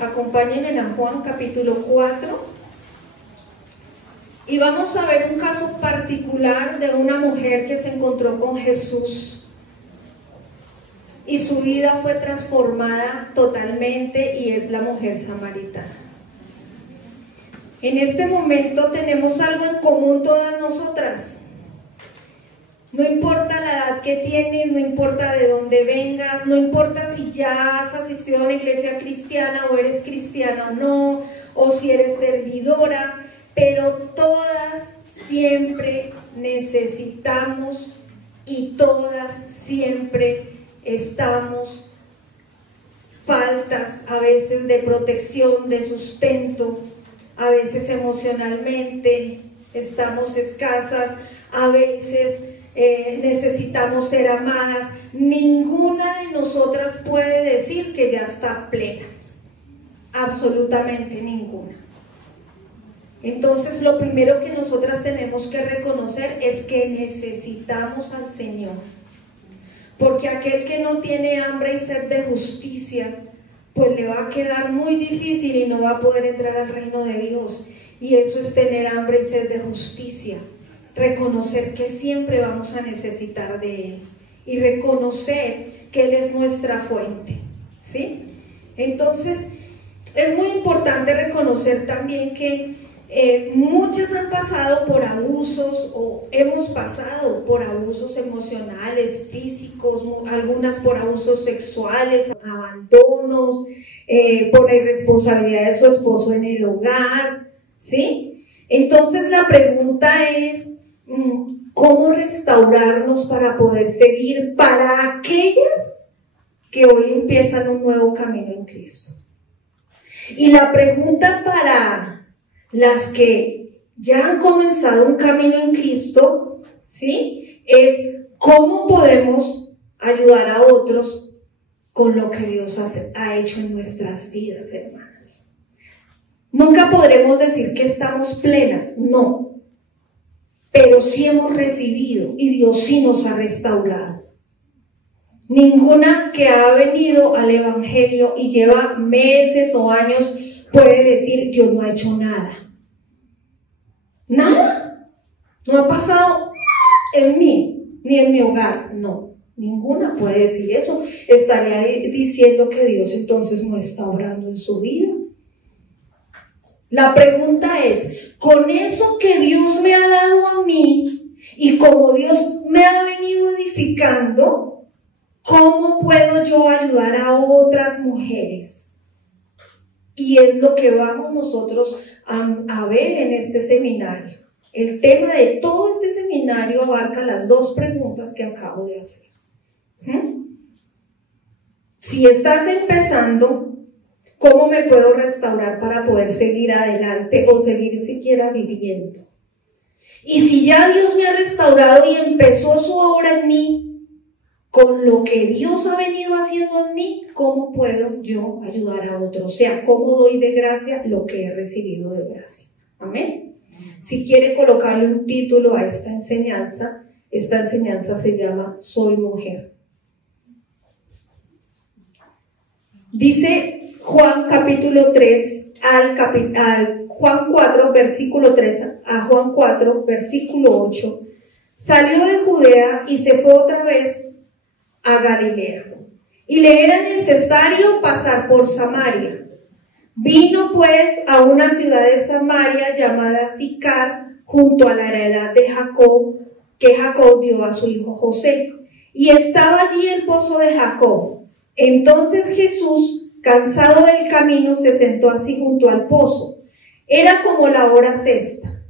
Acompáñenme a Juan capítulo 4 y vamos a ver un caso particular de una mujer que se encontró con Jesús y su vida fue transformada totalmente, y es la mujer samaritana. En este momento tenemos algo en común todas nosotras. No importa la edad que tienes, no importa de dónde vengas, no importa si ya has asistido a una iglesia cristiana o eres cristiana o no, o si eres servidora, pero todas siempre necesitamos y todas siempre estamos faltas, a veces de protección, de sustento, a veces emocionalmente estamos escasas, a veces necesitamos ser amadas. Ninguna de nosotras puede decir que ya está plena, absolutamente ninguna. Entonces lo primero que nosotras tenemos que reconocer es que necesitamos al Señor, porque aquel que no tiene hambre y sed de justicia, pues le va a quedar muy difícil y no va a poder entrar al reino de Dios. Y eso es tener hambre y sed de justicia. Reconocer que siempre vamos a necesitar de Él y reconocer que Él es nuestra fuente, ¿sí? Entonces es muy importante reconocer también que muchas han pasado por abusos, o hemos pasado por abusos emocionales, físicos, algunas por abusos sexuales, abandonos, por la irresponsabilidad de su esposo en el hogar, ¿sí? Entonces la pregunta es, ¿cómo restaurarnos para poder seguir para aquellas que hoy empiezan un nuevo camino en Cristo? Y la pregunta para las que ya han comenzado un camino en Cristo, ¿sí?, es ¿cómo podemos ayudar a otros con lo que Dios ha hecho en nuestras vidas, hermanas? Nunca podremos decir que estamos plenas, no. Pero sí hemos recibido y Dios sí nos ha restaurado. Ninguna que ha venido al Evangelio y lleva meses o años puede decir Dios no ha hecho nada. Nada. No ha pasado en mí, ni en mi hogar. No, ninguna puede decir eso. Estaría diciendo que Dios entonces no está obrando en su vida. La pregunta es, con eso que Dios me ha dado a mí y como Dios me ha venido edificando, ¿cómo puedo yo ayudar a otras mujeres? Y es lo que vamos nosotros a ver en este seminario. El tema de todo este seminario abarca las dos preguntas que acabo de hacer. Si estás empezando, ¿cómo me puedo restaurar para poder seguir adelante o seguir siquiera viviendo? Y si ya Dios me ha restaurado y empezó su obra en mí, con lo que Dios ha venido haciendo en mí, ¿cómo puedo yo ayudar a otros? O sea, ¿cómo doy de gracia lo que he recibido de gracia? Amén. Si quiere colocarle un título a esta enseñanza se llama Soy Mujer. Dice Juan capítulo 3 Juan 4 versículo 3 a Juan 4 versículo 8. Salió de Judea y se fue otra vez a Galilea, y le era necesario pasar por Samaria. Vino pues a una ciudad de Samaria llamada Sicar, junto a la heredad de Jacob, que Jacob dio a su hijo José, y estaba allí el pozo de Jacob. Entonces Jesús, cansado del camino, se sentó así junto al pozo. Era como la hora sexta.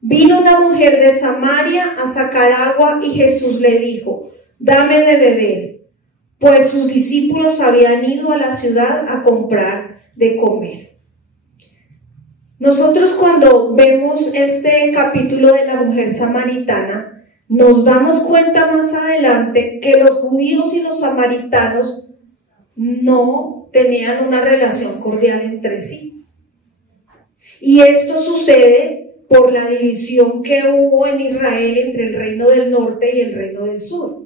Vino una mujer de Samaria a sacar agua y Jesús le dijo: dame de beber, pues sus discípulos habían ido a la ciudad a comprar de comer. Nosotros cuando vemos este capítulo de la mujer samaritana, nos damos cuenta más adelante que los judíos y los samaritanos no tenían una relación cordial entre sí. Y esto sucede por la división que hubo en Israel entre el reino del norte y el reino del sur.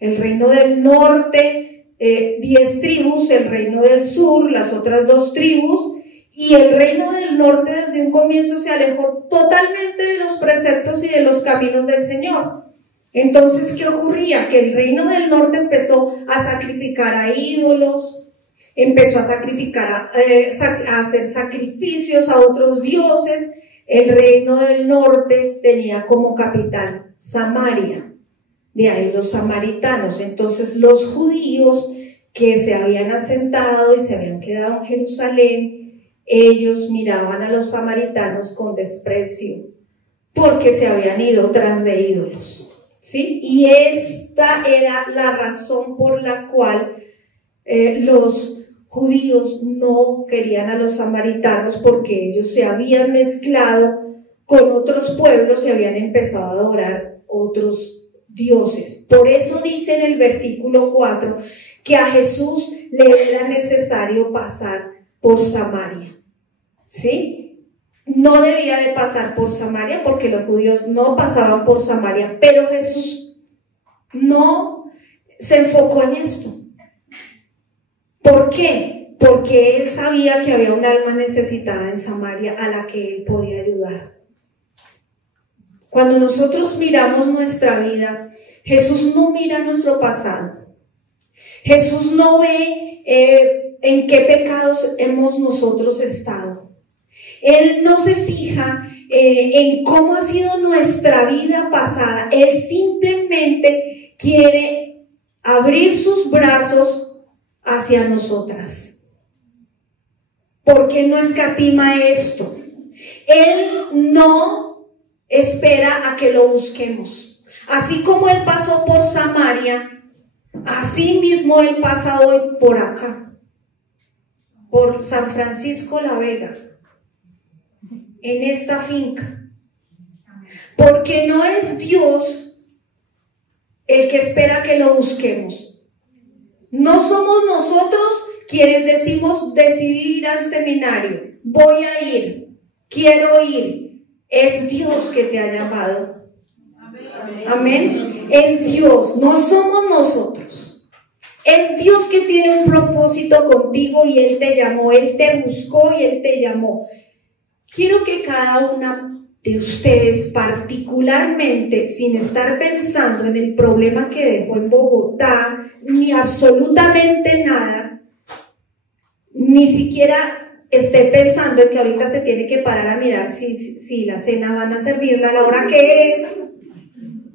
El reino del norte 10 tribus, el reino del sur, las otras 2 tribus, y el reino del norte desde un comienzo se alejó totalmente de los preceptos y de los caminos del Señor. Entonces, ¿qué ocurría? Que el reino del norte empezó a sacrificar a ídolos, empezó a sacrificar a hacer sacrificios a otros dioses. El reino del norte tenía como capital Samaria, de ahí los samaritanos. Entonces los judíos que se habían asentado y se habían quedado en Jerusalén, ellos miraban a los samaritanos con desprecio, porque se habían ido tras de ídolos, ¿sí? Y esta era la razón por la cual los judíos no querían a los samaritanos, porque ellos se habían mezclado con otros pueblos y habían empezado a adorar otros dioses. Por eso dice en el versículo 4 que a Jesús le era necesario pasar por Samaria, ¿sí? No debía de pasar por Samaria porque los judíos no pasaban por Samaria, pero Jesús no se enfocó en esto. ¿Por qué? Porque él sabía que había un alma necesitada en Samaria a la que él podía ayudar. Cuando nosotros miramos nuestra vida, Jesús no mira nuestro pasado. Jesús no ve en qué pecados hemos nosotros estado. Él no se fija en cómo ha sido nuestra vida pasada. Él simplemente quiere abrir sus brazos hacia nosotras. ¿Por qué no escatima esto? Él no espera a que lo busquemos. Así como Él pasó por Samaria, así mismo Él pasa hoy por acá, por San Francisco La Vega, en esta finca. Porque no es Dios el que espera que lo busquemos. No somos nosotros quienes decidí ir al seminario, voy a ir, quiero ir. Es Dios que te ha llamado. Amén. Es Dios, no somos nosotros. Es Dios que tiene un propósito contigo y Él te llamó, Él te buscó y Él te llamó. Quiero que cada una de ustedes, particularmente, sin estar pensando en el problema que dejó en Bogotá, ni absolutamente nada, ni siquiera esté pensando en que ahorita se tiene que parar a mirar si la cena van a servirla a la hora que es,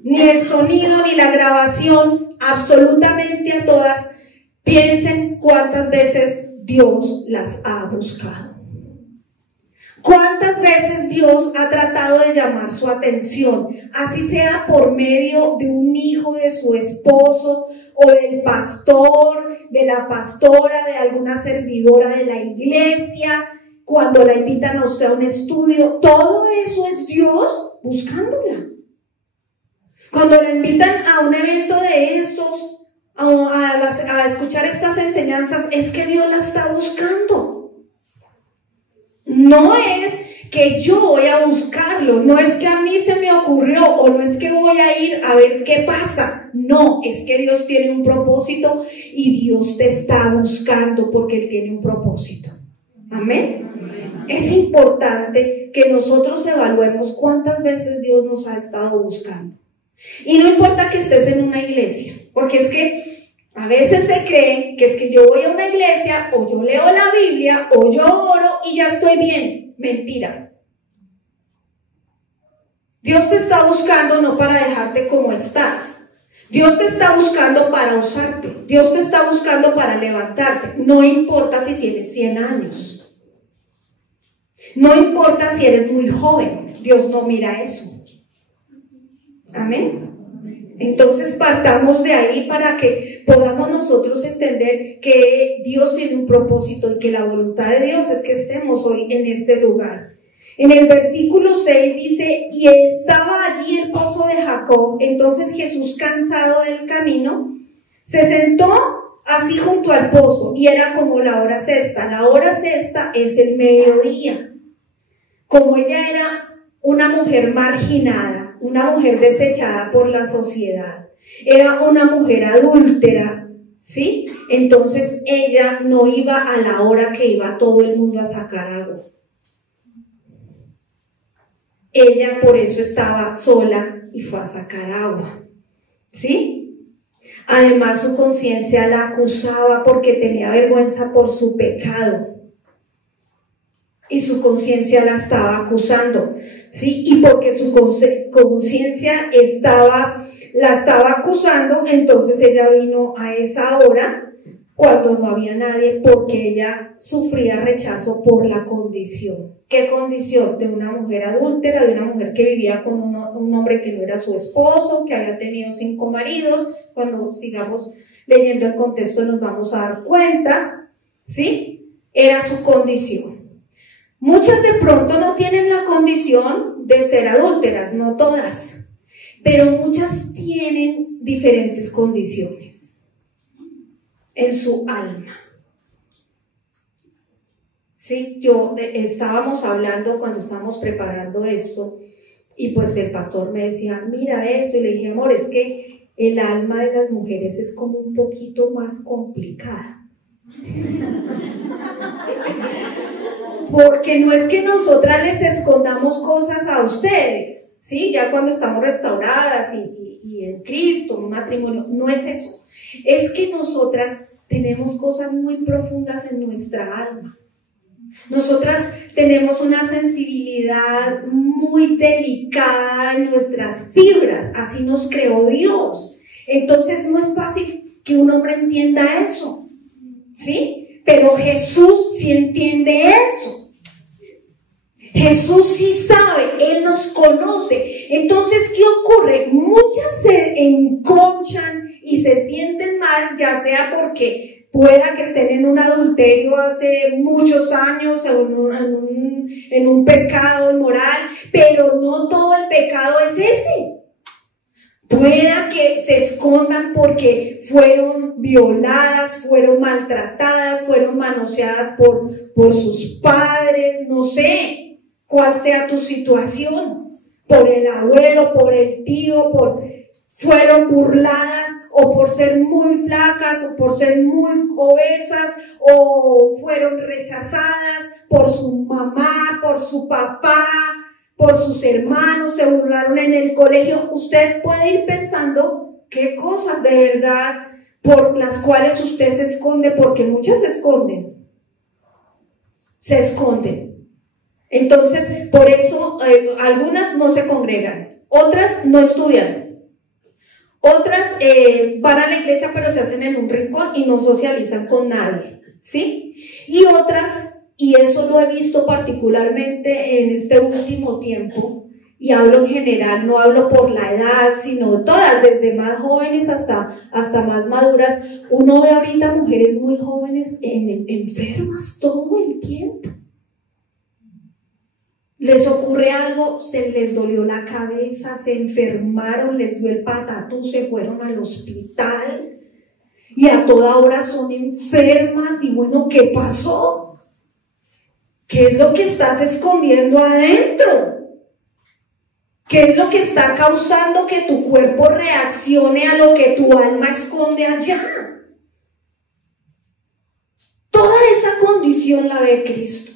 ni el sonido, ni la grabación, absolutamente a todas, piensen cuántas veces Dios las ha buscado. ¿Cuántas veces Dios ha tratado de llamar su atención? Así sea por medio de un hijo de su esposo, o del pastor, de la pastora, de alguna servidora de la iglesia, cuando la invitan a usted a un estudio. Todo eso es Dios buscándola. Cuando la invitan a un evento de estos, a escuchar estas enseñanzas, es que Dios la está buscando. No es que yo voy a buscarlo, no es que a mí se me ocurrió, o no es que voy a ir a ver qué pasa. No, es que Dios tiene un propósito y Dios te está buscando porque Él tiene un propósito. Amén. Es importante que nosotros evaluemos cuántas veces Dios nos ha estado buscando. Y no importa que estés en una iglesia, porque es que a veces se cree que es que yo voy a una iglesia, o yo leo la Biblia, o yo oro y ya estoy bien. Mentira. Dios te está buscando no para dejarte como estás. Dios te está buscando para usarte. Dios te está buscando para levantarte. No importa si tienes 100 años. No importa si eres muy joven. Dios no mira eso. Amén. Entonces partamos de ahí para que podamos nosotros entender que Dios tiene un propósito y que la voluntad de Dios es que estemos hoy en este lugar. En el versículo 6 dice: y estaba allí el pozo de Jacob. Entonces Jesús, cansado del camino, se sentó así junto al pozo, y era como la hora sexta. La hora sexta es el mediodía. Como ella era una mujer marginada, una mujer desechada por la sociedad, era una mujer adúltera, ¿sí? Entonces ella no iba a la hora que iba todo el mundo a sacar agua. Ella por eso estaba sola y fue a sacar agua, ¿sí? Además su conciencia la acusaba porque tenía vergüenza por su pecado. Y su conciencia la estaba acusando, ¿sí? Y porque su conciencia la estaba acusando, entonces ella vino a esa hora cuando no había nadie, porque ella sufría rechazo por la condición. ¿Qué condición? De una mujer adúltera, de una mujer que vivía con un hombre que no era su esposo, que había tenido 5 maridos. Cuando sigamos leyendo el contexto nos vamos a dar cuenta, ¿sí? Era su condición. Muchas de pronto no tienen la condición de ser adúlteras, no todas, pero muchas tienen diferentes condiciones en su alma. Sí, estábamos hablando cuando estábamos preparando esto y pues el pastor me decía, mira esto, y le dije, amor, es que el alma de las mujeres es como un poquito más complicada. Porque no es que nosotras les escondamos cosas a ustedes, ¿sí? Ya cuando estamos restauradas y en Cristo, un matrimonio, no es eso. Es que nosotras tenemos cosas muy profundas en nuestra alma. Nosotras tenemos una sensibilidad muy delicada en nuestras fibras, así nos creó Dios. Entonces no es fácil que un hombre entienda eso, ¿sí? Pero Jesús sí entiende eso. Jesús sí sabe, Él nos conoce. Entonces, ¿qué ocurre? Muchas se enconchan y se sienten mal, ya sea porque pueda que estén en un adulterio hace muchos años, en un pecado inmoral, pero no todo el pecado es ese. Pueda que se escondan porque fueron violadas, fueron maltratadas, fueron manoseadas por sus padres, no sé cuál sea tu situación, por el abuelo, por el tío, fueron burladas, o por ser muy flacas, o por ser muy obesas, o fueron rechazadas por su mamá, por su papá, por sus hermanos, se burlaron en el colegio. Usted puede ir pensando qué cosas de verdad por las cuales usted se esconde, porque muchas se esconden. Entonces, por eso algunas no se congregan, otras no estudian, otras van a la iglesia pero se hacen en un rincón y no socializan con nadie, ¿sí? Y otras, y eso lo he visto particularmente en este último tiempo, y hablo en general, no hablo por la edad, sino todas, desde más jóvenes hasta más maduras. Uno ve ahorita mujeres muy jóvenes enfermas todo el tiempo. Les ocurre algo, se les dolió la cabeza, se enfermaron, les dio el patatús, se fueron al hospital y a toda hora son enfermas. Y bueno, ¿qué pasó? ¿Qué es lo que estás escondiendo adentro? ¿Qué es lo que está causando que tu cuerpo reaccione a lo que tu alma esconde allá? Toda esa condición la ve Cristo.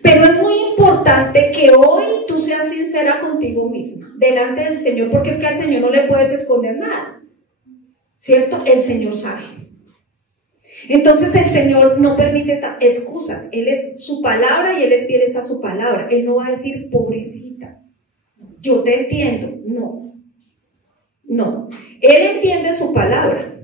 Pero es muy importante que hoy tú seas sincera contigo misma, delante del Señor, porque es que al Señor no le puedes esconder nada, ¿cierto? El Señor sabe. Entonces el Señor no permite excusas. Él es su palabra y Él es fiel a su palabra. Él no va a decir, pobrecita, yo te entiendo. No. Él entiende su palabra.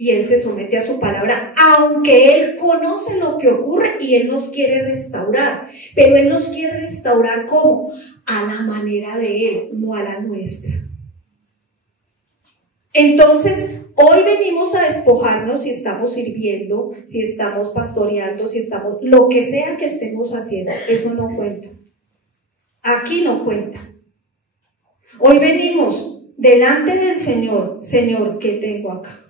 Y Él se somete a su palabra, aunque Él conoce lo que ocurre y Él nos quiere restaurar. Pero Él nos quiere restaurar ¿cómo? A la manera de Él, no a la nuestra. Entonces, hoy venimos a despojarnos si estamos sirviendo, si estamos pastoreando, si estamos, lo que sea que estemos haciendo, eso no cuenta. Aquí no cuenta. Hoy venimos delante del Señor. Señor, ¿qué tengo acá?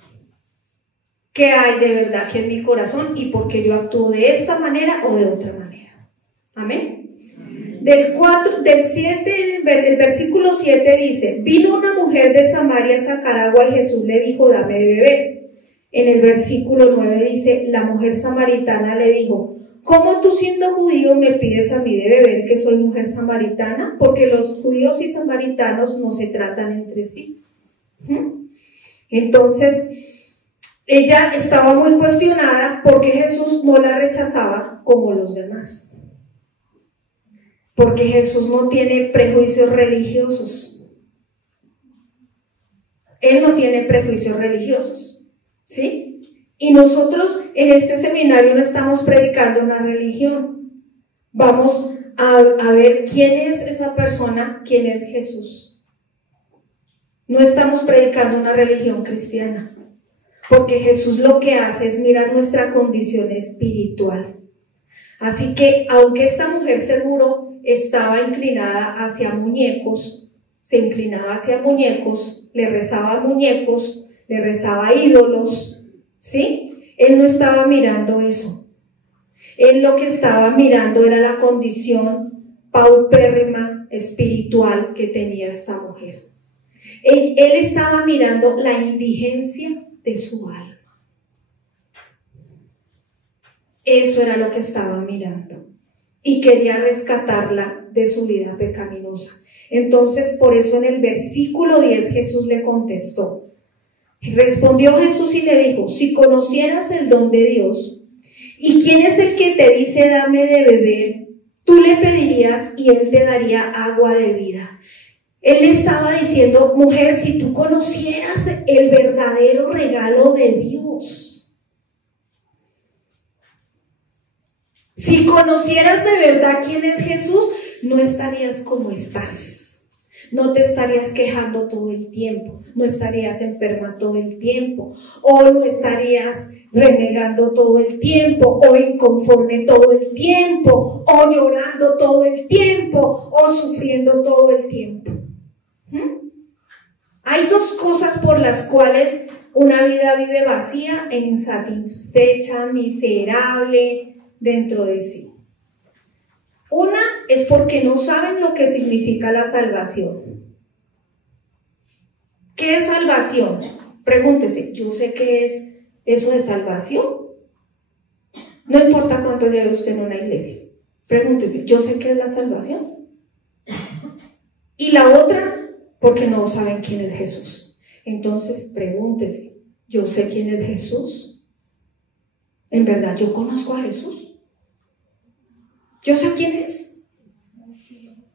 ¿Qué hay de verdad aquí en mi corazón y por qué yo actúo de esta manera o de otra manera? Amén. Del versículo 7 dice: vino una mujer de Samaria a sacar agua y Jesús le dijo, dame de beber. en el versículo 9 dice, la mujer samaritana le dijo, ¿cómo tú siendo judío me pides a mí de beber que soy mujer samaritana? Porque los judíos y samaritanos no se tratan entre sí. Entonces, ella estaba muy cuestionada porque Jesús no la rechazaba como los demás. Porque Jesús no tiene prejuicios religiosos. Él no tiene prejuicios religiosos, ¿sí? Y nosotros en este seminario no estamos predicando una religión. Vamos a ver quién es esa persona, quién es Jesús. No estamos predicando una religión cristiana, porque Jesús lo que hace es mirar nuestra condición espiritual. Así que, aunque esta mujer seguro estaba inclinada hacia muñecos, se inclinaba hacia muñecos, le rezaba a muñecos, le rezaba a ídolos, ¿sí? Él no estaba mirando eso. Él lo que estaba mirando era la condición paupérrima espiritual que tenía esta mujer. Él estaba mirando la indigencia de su alma. Eso era lo que estaba mirando. Y quería rescatarla de su vida pecaminosa. Entonces, por eso en el versículo 10 Jesús le contestó. Respondió Jesús y le dijo, si conocieras el don de Dios, ¿y quién es el que te dice dame de beber? Tú le pedirías y él te daría agua de vida. Él le estaba diciendo, mujer, si tú conocieras el verdadero regalo de Dios, si conocieras de verdad quién es Jesús, no estarías como estás. No te estarías quejando todo el tiempo, no estarías enferma todo el tiempo, o no estarías renegando todo el tiempo, o inconforme todo el tiempo, o llorando todo el tiempo, o sufriendo todo el tiempo. Hay dos cosas por las cuales una vida vive vacía e insatisfecha, miserable dentro de sí. Una es porque no saben lo que significa la salvación. ¿Qué es salvación? Pregúntese, ¿yo sé qué es eso de salvación? No importa cuánto lleve usted en una iglesia. Pregúntese, ¿yo sé qué es la salvación? Y la otra, porque no saben quién es Jesús. Entonces pregúntese, ¿yo sé quién es Jesús? ¿En verdad yo conozco a Jesús? ¿Yo sé quién es?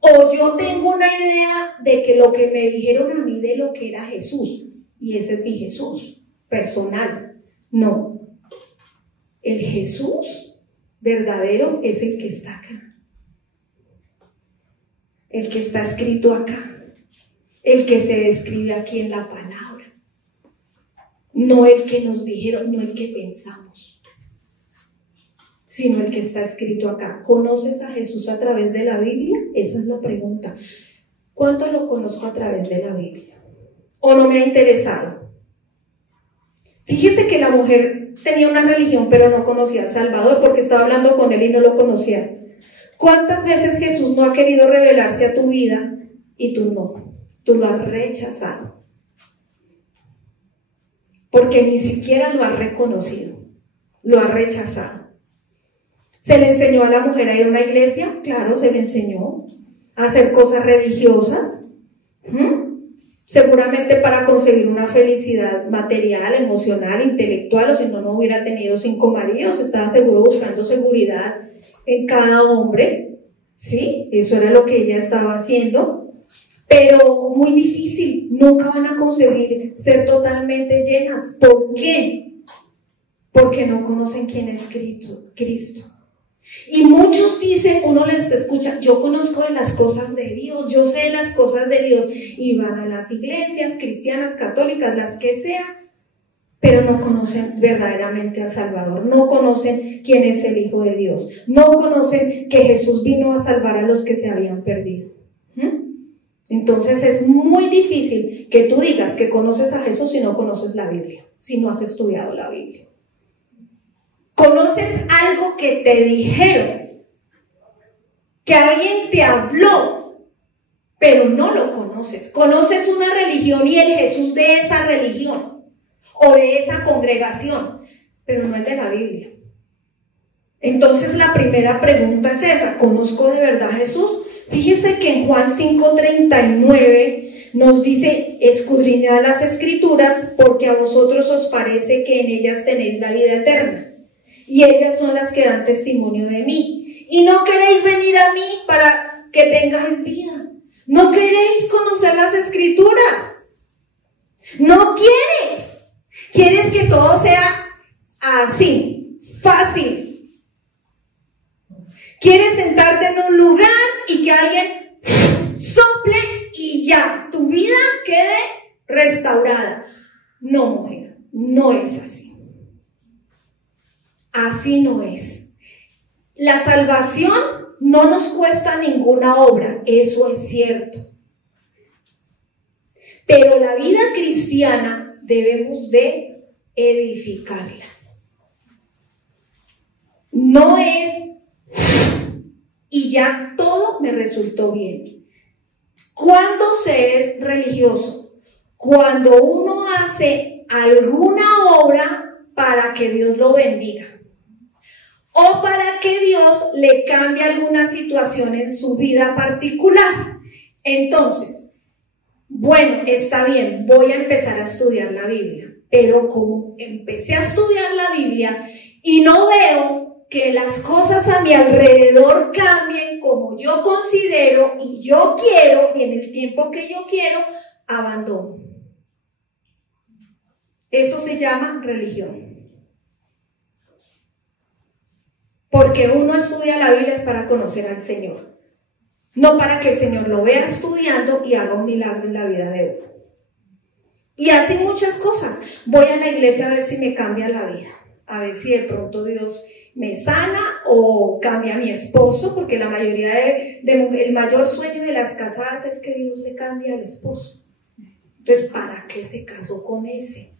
¿O yo tengo una idea de que lo que me dijeron a mí de lo que era Jesús, y ese es mi Jesús personal? No. El Jesús verdadero es el que está acá. El que está escrito acá. El que se describe aquí en la palabra. No el que nos dijeron, no el que pensamos, sino el que está escrito acá. ¿Conoces a Jesús a través de la Biblia? Esa es la pregunta. ¿Cuánto lo conozco a través de la Biblia? ¿O no me ha interesado? Fíjese que la mujer tenía una religión, pero no conocía al Salvador porque estaba hablando con él y no lo conocía. ¿Cuántas veces Jesús no ha querido revelarse a tu vida y tú no? Tú lo has rechazado. Porque ni siquiera lo has reconocido. Lo has rechazado. ¿Se le enseñó a la mujer a ir a una iglesia? Claro, se le enseñó a hacer cosas religiosas. Seguramente para conseguir una felicidad material, emocional, intelectual, o si no, no hubiera tenido 5 maridos. Estaba seguro buscando seguridad en cada hombre. Sí, eso era lo que ella estaba haciendo. Pero muy difícil, nunca van a conseguir ser totalmente llenas. ¿Por qué? Porque no conocen quién es Cristo. Y muchos dicen, uno les escucha, yo conozco de las cosas de Dios, yo sé de las cosas de Dios, y van a las iglesias cristianas, católicas, las que sea, pero no conocen verdaderamente al Salvador, no conocen quién es el Hijo de Dios, no conocen que Jesús vino a salvar a los que se habían perdido. Entonces es muy difícil que tú digas que conoces a Jesús si no conoces la Biblia, si no has estudiado la Biblia. ¿Conoces algo que te dijeron? Que alguien te habló, pero no lo conoces. Conoces una religión y el Jesús de esa religión. o de esa congregación, pero no el de la Biblia. Entonces la primera pregunta es esa: ¿conozco de verdad a Jesús? Fíjese que en Juan 5:39 nos dice: escudriñad las Escrituras, porque a vosotros os parece que en ellas tenéis la vida eterna, y ellas son las que dan testimonio de mí. Y no queréis venir a mí para que tengáis vida. No queréis conocer las Escrituras. No quieres. Quieres que todo sea así, fácil. Quieres sentarte en un lugar y que alguien sople y ya, tu vida quede restaurada. No, mujer, no es así. Así no es. La salvación no nos cuesta ninguna obra, eso es cierto. Pero la vida cristiana debemos de edificarla. No es y ya todo me resultó bien. ¿Cuándo se es religioso? Cuando uno hace alguna obra para que Dios lo bendiga, o para que Dios le cambie alguna situación en su vida particular. Entonces, bueno, está bien, voy a empezar a estudiar la Biblia, pero como empecé a estudiar la Biblia y no veo que las cosas a mi alrededor cambien como yo considero y yo quiero y en el tiempo que yo quiero, abandono. Eso se llama religión. Porque uno estudia la Biblia es para conocer al Señor, no para que el Señor lo vea estudiando y haga un milagro en la vida de uno. Y así muchas cosas. Voy a la iglesia a ver si me cambia la vida, a ver si de pronto Dios me sana o cambia a mi esposo, porque la mayoría el mayor sueño de las casadas es que Dios le cambie al esposo. Entonces, ¿para qué se casó con ese?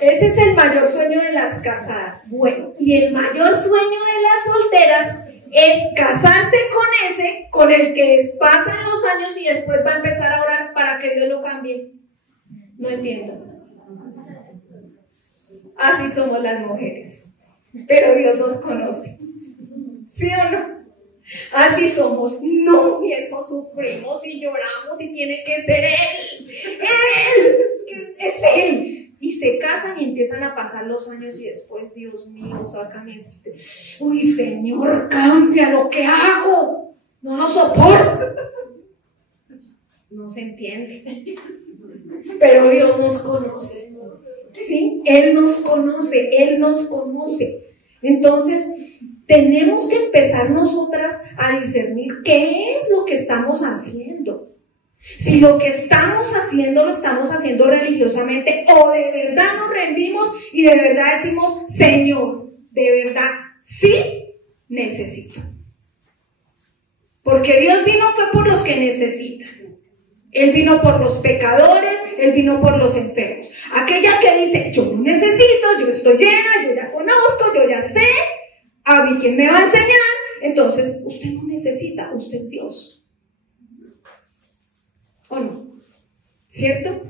Ese es el mayor sueño de las casadas. Bueno, y el mayor sueño de las solteras es casarse con ese, con el que pasan los años y después va a empezar a orar para que Dios lo cambie. No entiendo. Así somos las mujeres, pero Dios nos conoce, ¿sí o no? Así somos. No, y eso sufrimos y lloramos y tiene que ser Él, es Él. Y se casan y empiezan a pasar los años y después, Dios mío, sácame uy, Señor, cambia lo que hago, no lo soporto. No se entiende, pero Dios nos conoce. ¿Sí? Él nos conoce, Él nos conoce. Entonces, tenemos que empezar nosotras a discernir qué es lo que estamos haciendo. Si lo que estamos haciendo lo estamos haciendo religiosamente o de verdad nos rendimos y de verdad decimos: Señor, de verdad, sí necesito. Porque Dios vino fue por los que necesitan. Él vino por los pecadores, Él vino por los enfermos. Aquella que dice: yo no necesito, yo estoy llena, yo ya conozco, yo ya sé, a mí quién me va a enseñar. Entonces, usted no necesita, usted es Dios. ¿O no? ¿Cierto?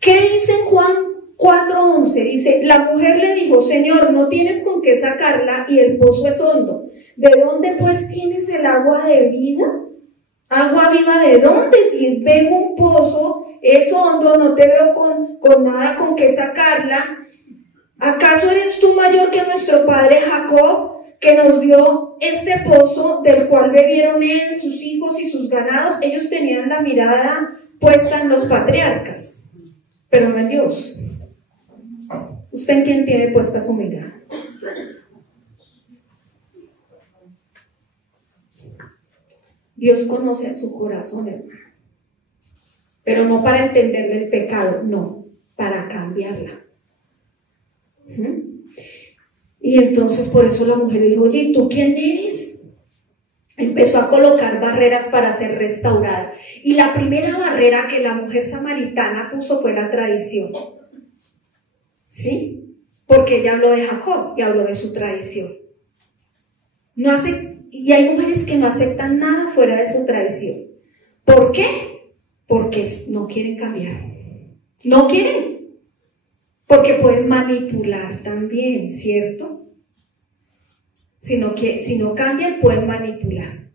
¿Qué dice en Juan 4:11? Dice: la mujer le dijo: Señor, no tienes con qué sacarla y el pozo es hondo. ¿De dónde pues tienes el agua de vida? ¿Agua viva de dónde? Si veo un pozo, es hondo, no te veo con nada con qué sacarla. ¿Acaso eres tú mayor que nuestro padre Jacob, que nos dio este pozo, del cual bebieron él, sus hijos y sus ganados? Ellos tenían la mirada puesta en los patriarcas, pero no en Dios. ¿Usted en quién tiene puesta su mirada? Dios conoce su corazón, hermano. Pero no para entenderle el pecado, no, para cambiarla. Y entonces por eso la mujer le dijo: oye, ¿y tú quién eres? Empezó a colocar barreras para ser restaurada. Y la primera barrera que la mujer samaritana puso fue la tradición. ¿Sí? Porque ella habló de Jacob y habló de su tradición. Y hay mujeres que no aceptan nada fuera de su tradición. ¿Por qué? Porque no quieren cambiar. No quieren, porque pueden manipular también, ¿cierto? Si no cambian, pueden manipular.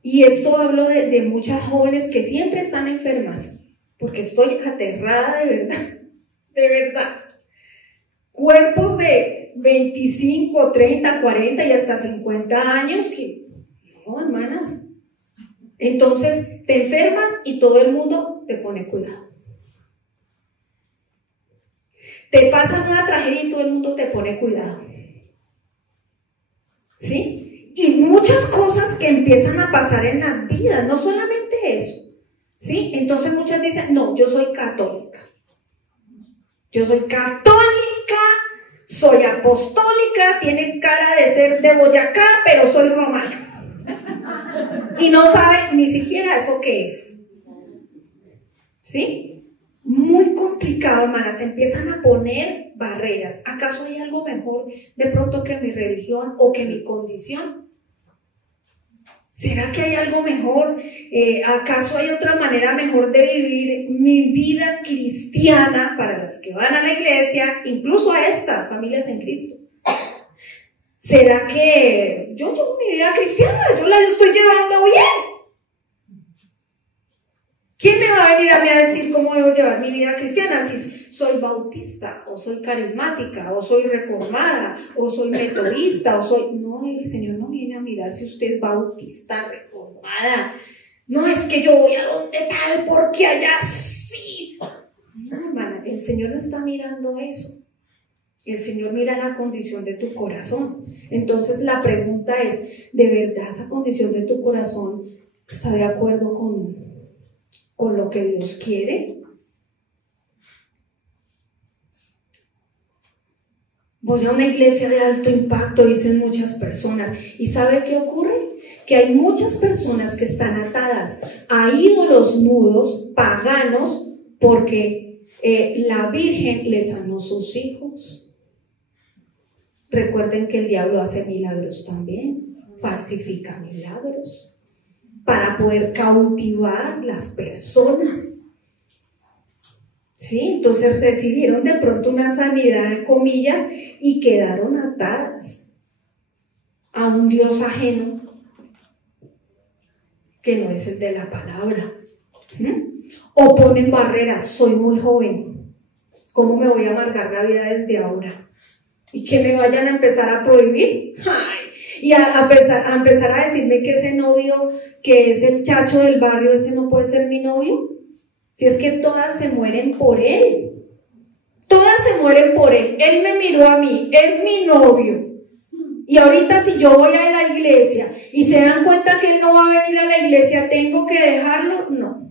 Y esto hablo de muchas jóvenes que siempre están enfermas, porque estoy aterrada de verdad, de verdad. Cuerpos de 25, 30, 40 y hasta 50 años que, no, hermanas. Entonces te enfermas y todo el mundo te pone cuidado. Te pasa una tragedia y todo el mundo te pone cuidado. ¿Sí? Y muchas cosas que empiezan a pasar en las vidas, no solamente eso. ¿Sí? Entonces muchas dicen, no, yo soy católica. Yo soy católica, soy apostólica, tiene cara de ser de Boyacá, pero soy romana. Y no sabe ni siquiera eso qué es. ¿Sí? Muy complicado, hermanas. Empiezan a poner barreras. ¿Acaso hay algo mejor de pronto que mi religión o que mi condición? ¿Será que hay algo mejor? ¿Acaso hay otra manera mejor de vivir mi vida cristiana para las que van a la iglesia, incluso a estas familias en Cristo? ¿Será que yo llevo mi vida cristiana? ¿Yo la estoy llevando bien? ¿Quién me va a venir a mí a decir cómo debo llevar mi vida cristiana? Si soy bautista, o soy carismática, o soy reformada, o soy metodista, o soy... No, el Señor no viene a mirar si usted es bautista, reformada. No, es que yo voy a donde tal, porque allá sí. No, hermana, el Señor no está mirando eso. El Señor mira la condición de tu corazón. Entonces la pregunta es, ¿de verdad esa condición de tu corazón está de acuerdo con lo que Dios quiere? Voy a una iglesia de alto impacto, dicen muchas personas. ¿Y sabe qué ocurre? Que hay muchas personas que están atadas a ídolos mudos, paganos, porque la Virgen les sanó sus hijos. Recuerden que el diablo hace milagros también, falsifica milagros, para poder cautivar las personas. ¿Sí? Entonces recibieron de pronto una sanidad, en comillas, y quedaron atadas a un Dios ajeno que no es el de la palabra. O ponen barreras, soy muy joven, ¿cómo me voy a amargar la vida desde ahora? ¿Y que me vayan a empezar a prohibir? ¡Ay! Y a empezar a decirme que ese novio, que es el chacho del barrio, ese no puede ser mi novio. Si es que todas se mueren por él. Todas se mueren por él. Él me miró a mí, es mi novio. Y ahorita si yo voy a la iglesia y se dan cuenta que él no va a venir a la iglesia, ¿tengo que dejarlo? No.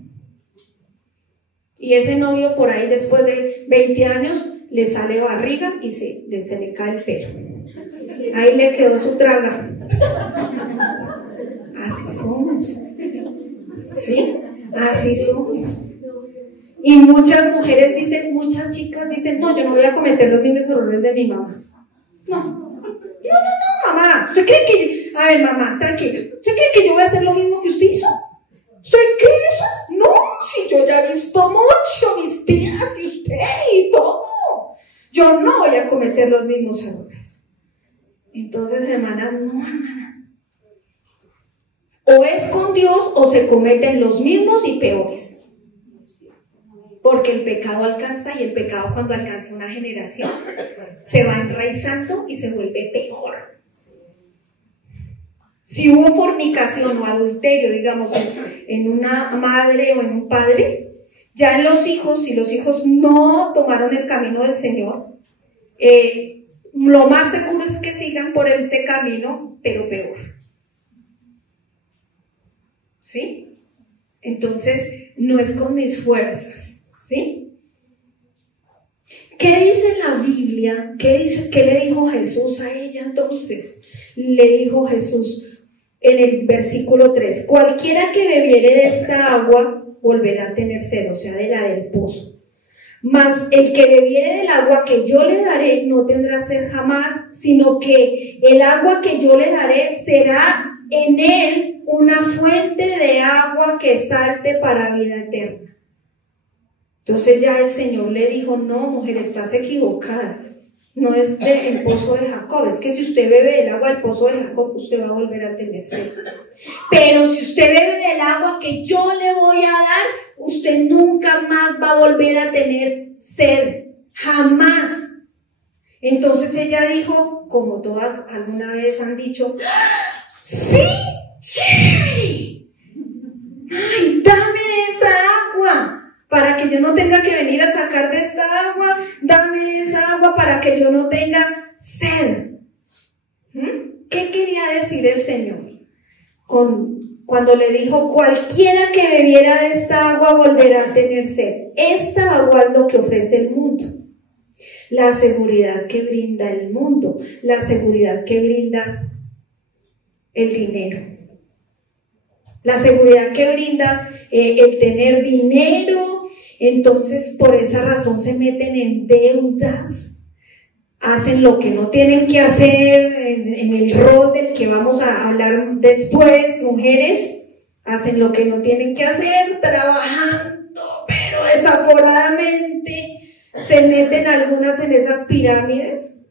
Y ese novio por ahí después de 20 años le sale barriga y se le cae el pelo. Ahí le quedó su traga. Así somos. ¿Sí? Así somos. Y muchas mujeres dicen, muchas chicas dicen, no, yo no voy a cometer los mismos errores de mi mamá. No, mamá. ¿Usted cree que, a ver, mamá, tranquila, ¿usted cree que yo voy a hacer lo mismo que usted hizo? ¿Usted cree eso? No, si yo ya he visto mucho, mis tías y usted y todo. Yo no voy a cometer los mismos errores. Entonces, hermanas, no, hermana. O es con Dios o se cometen los mismos y peores. Porque el pecado alcanza, y el pecado cuando alcanza una generación se va enraizando y se vuelve peor. Si hubo fornicación o adulterio, digamos, en una madre o en un padre, ya en los hijos, si los hijos no tomaron el camino del Señor, lo más seguro es que sigan por ese camino, pero peor. ¿Sí? Entonces, no es con mis fuerzas. ¿Sí? ¿Qué dice la Biblia? ¿Qué le dijo Jesús a ella entonces? Le dijo Jesús en el versículo 3, cualquiera que bebiere de esta agua volverá a tener sed, o sea, de la del pozo. Mas el que bebiere del agua que yo le daré no tendrá sed jamás, sino que el agua que yo le daré será en él una fuente de agua que salte para vida eterna. Entonces ya el Señor le dijo, no, mujer, estás equivocada. No es del pozo de Jacob, es que si usted bebe del agua del pozo de Jacob, usted va a volver a tener sed. Pero si usted bebe del agua que yo le voy a dar, usted nunca más va a volver a tener sed, jamás. Entonces ella dijo, como todas alguna vez han dicho, ¡sí, chévere! ¡Ay, dame esa agua! Para que yo no tenga que venir a sacar de esta agua, dame esa agua para que yo no tenga sed. ¿Qué quería decir el Señor? Cuando le dijo, cualquiera que bebiera de esta agua volverá a tener sed. Esta agua es lo que ofrece el mundo. La seguridad que brinda el mundo, la seguridad que brinda el dinero. La seguridad que brinda el tener dinero. Entonces por esa razón se meten en deudas, hacen lo que no tienen que hacer en el rol del que vamos a hablar después. Mujeres hacen lo que no tienen que hacer, trabajando pero desaforadamente, se meten algunas en esas pirámides,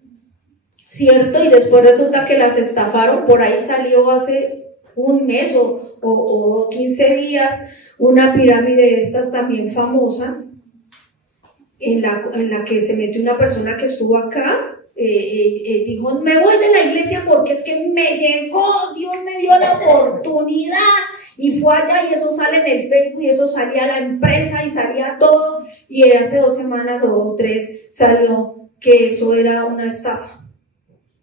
¿cierto? Y después resulta que las estafaron. Por ahí salió hace un mes o 15 días una pirámide de estas también famosas, en la que se metió una persona que estuvo acá, dijo, me voy de la iglesia porque es que me llegó, Dios me dio la oportunidad, y fue allá, y eso sale en el Facebook, y eso salía a la empresa, y salía todo, y hace 2 semanas o 3 salió que eso era una estafa.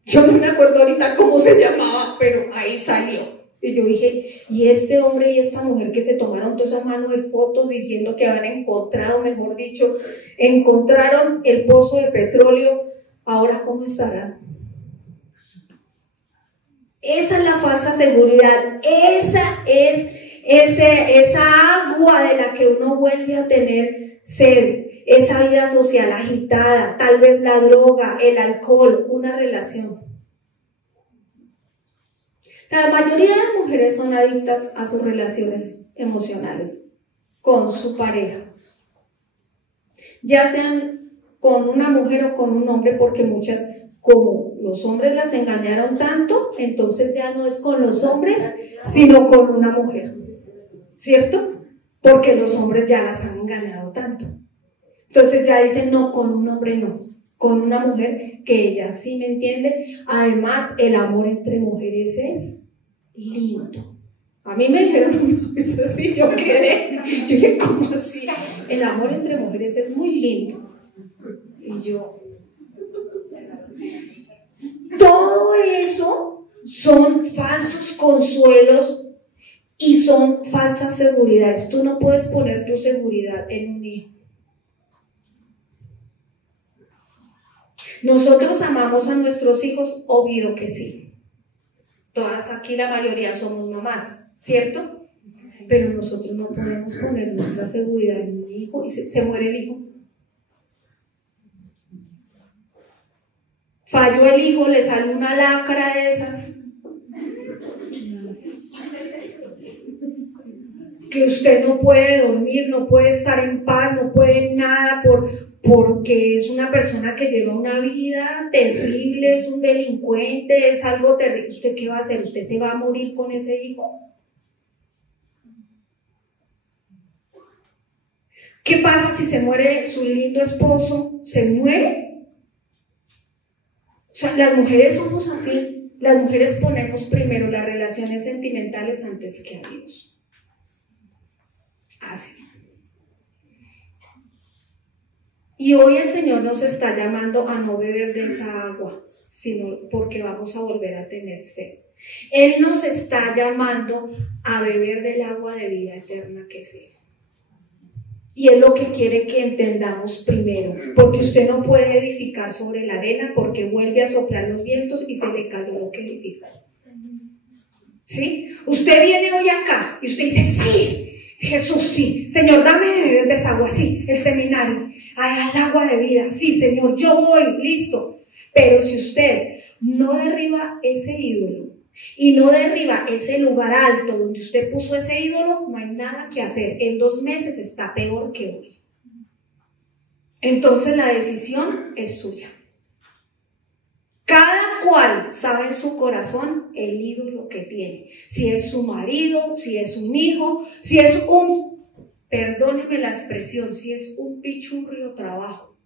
Yo no me acuerdo ahorita cómo se llamaba, pero ahí salió. Y yo dije, y este hombre y esta mujer que se tomaron todas esas manos de fotos diciendo que habían encontrado, mejor dicho, encontraron el pozo de petróleo, ahora ¿cómo estarán? Esa es la falsa seguridad, esa es esa agua de la que uno vuelve a tener sed, esa vida social agitada, tal vez la droga, el alcohol, una relación. La mayoría de las mujeres son adictas a sus relaciones emocionales con su pareja, ya sean con una mujer o con un hombre, porque muchas, como los hombres las engañaron tanto, entonces ya no es con los hombres, sino con una mujer, ¿cierto? Porque los hombres ya las han engañado tanto. Entonces ya dicen, no, con un hombre no, con una mujer que ella sí me entiende. Además, el amor entre mujeres es lindo. A mí me dijeron una vez así, yo quedé, yo dije, ¿cómo así? El amor entre mujeres es muy lindo. Y yo, todo eso son falsos consuelos y son falsas seguridades. Tú no puedes poner tu seguridad en un hijo. ¿Nosotros amamos a nuestros hijos? Obvio que sí. Todas aquí, la mayoría somos mamás, ¿cierto? Pero nosotros no podemos poner nuestra seguridad en un hijo y se muere el hijo. Falló el hijo, le sale una lacra de esas. Que usted no puede dormir, no puede estar en paz, no puede nada porque es una persona que lleva una vida terrible, es un delincuente, es algo terrible. ¿Usted qué va a hacer? ¿Usted se va a morir con ese hijo? ¿Qué pasa si se muere su lindo esposo? ¿Se muere? O sea, las mujeres somos así. Las mujeres ponemos primero las relaciones sentimentales antes que a Dios. Así. Y hoy el Señor nos está llamando a no beber de esa agua, sino porque vamos a volver a tener sed. Él nos está llamando a beber del agua de vida eterna que es Él. Y es lo que quiere que entendamos primero, porque usted no puede edificar sobre la arena porque vuelve a soplar los vientos y se le cayó lo que edifica. ¿Sí? Usted viene hoy acá y usted dice, sí, Jesús, sí, Señor, dame de beber de esa agua, sí, el seminario, ay, al agua de vida, sí, Señor, yo voy, listo. Pero si usted no derriba ese ídolo y no derriba ese lugar alto donde usted puso ese ídolo, no hay nada que hacer. En 2 meses está peor que hoy. entonces la decisión es suya. Cada cual sabe en su corazón el ídolo que tiene. Si es su marido, si es un hijo, si es un, perdóneme la expresión, si es un pichurrio trabajo.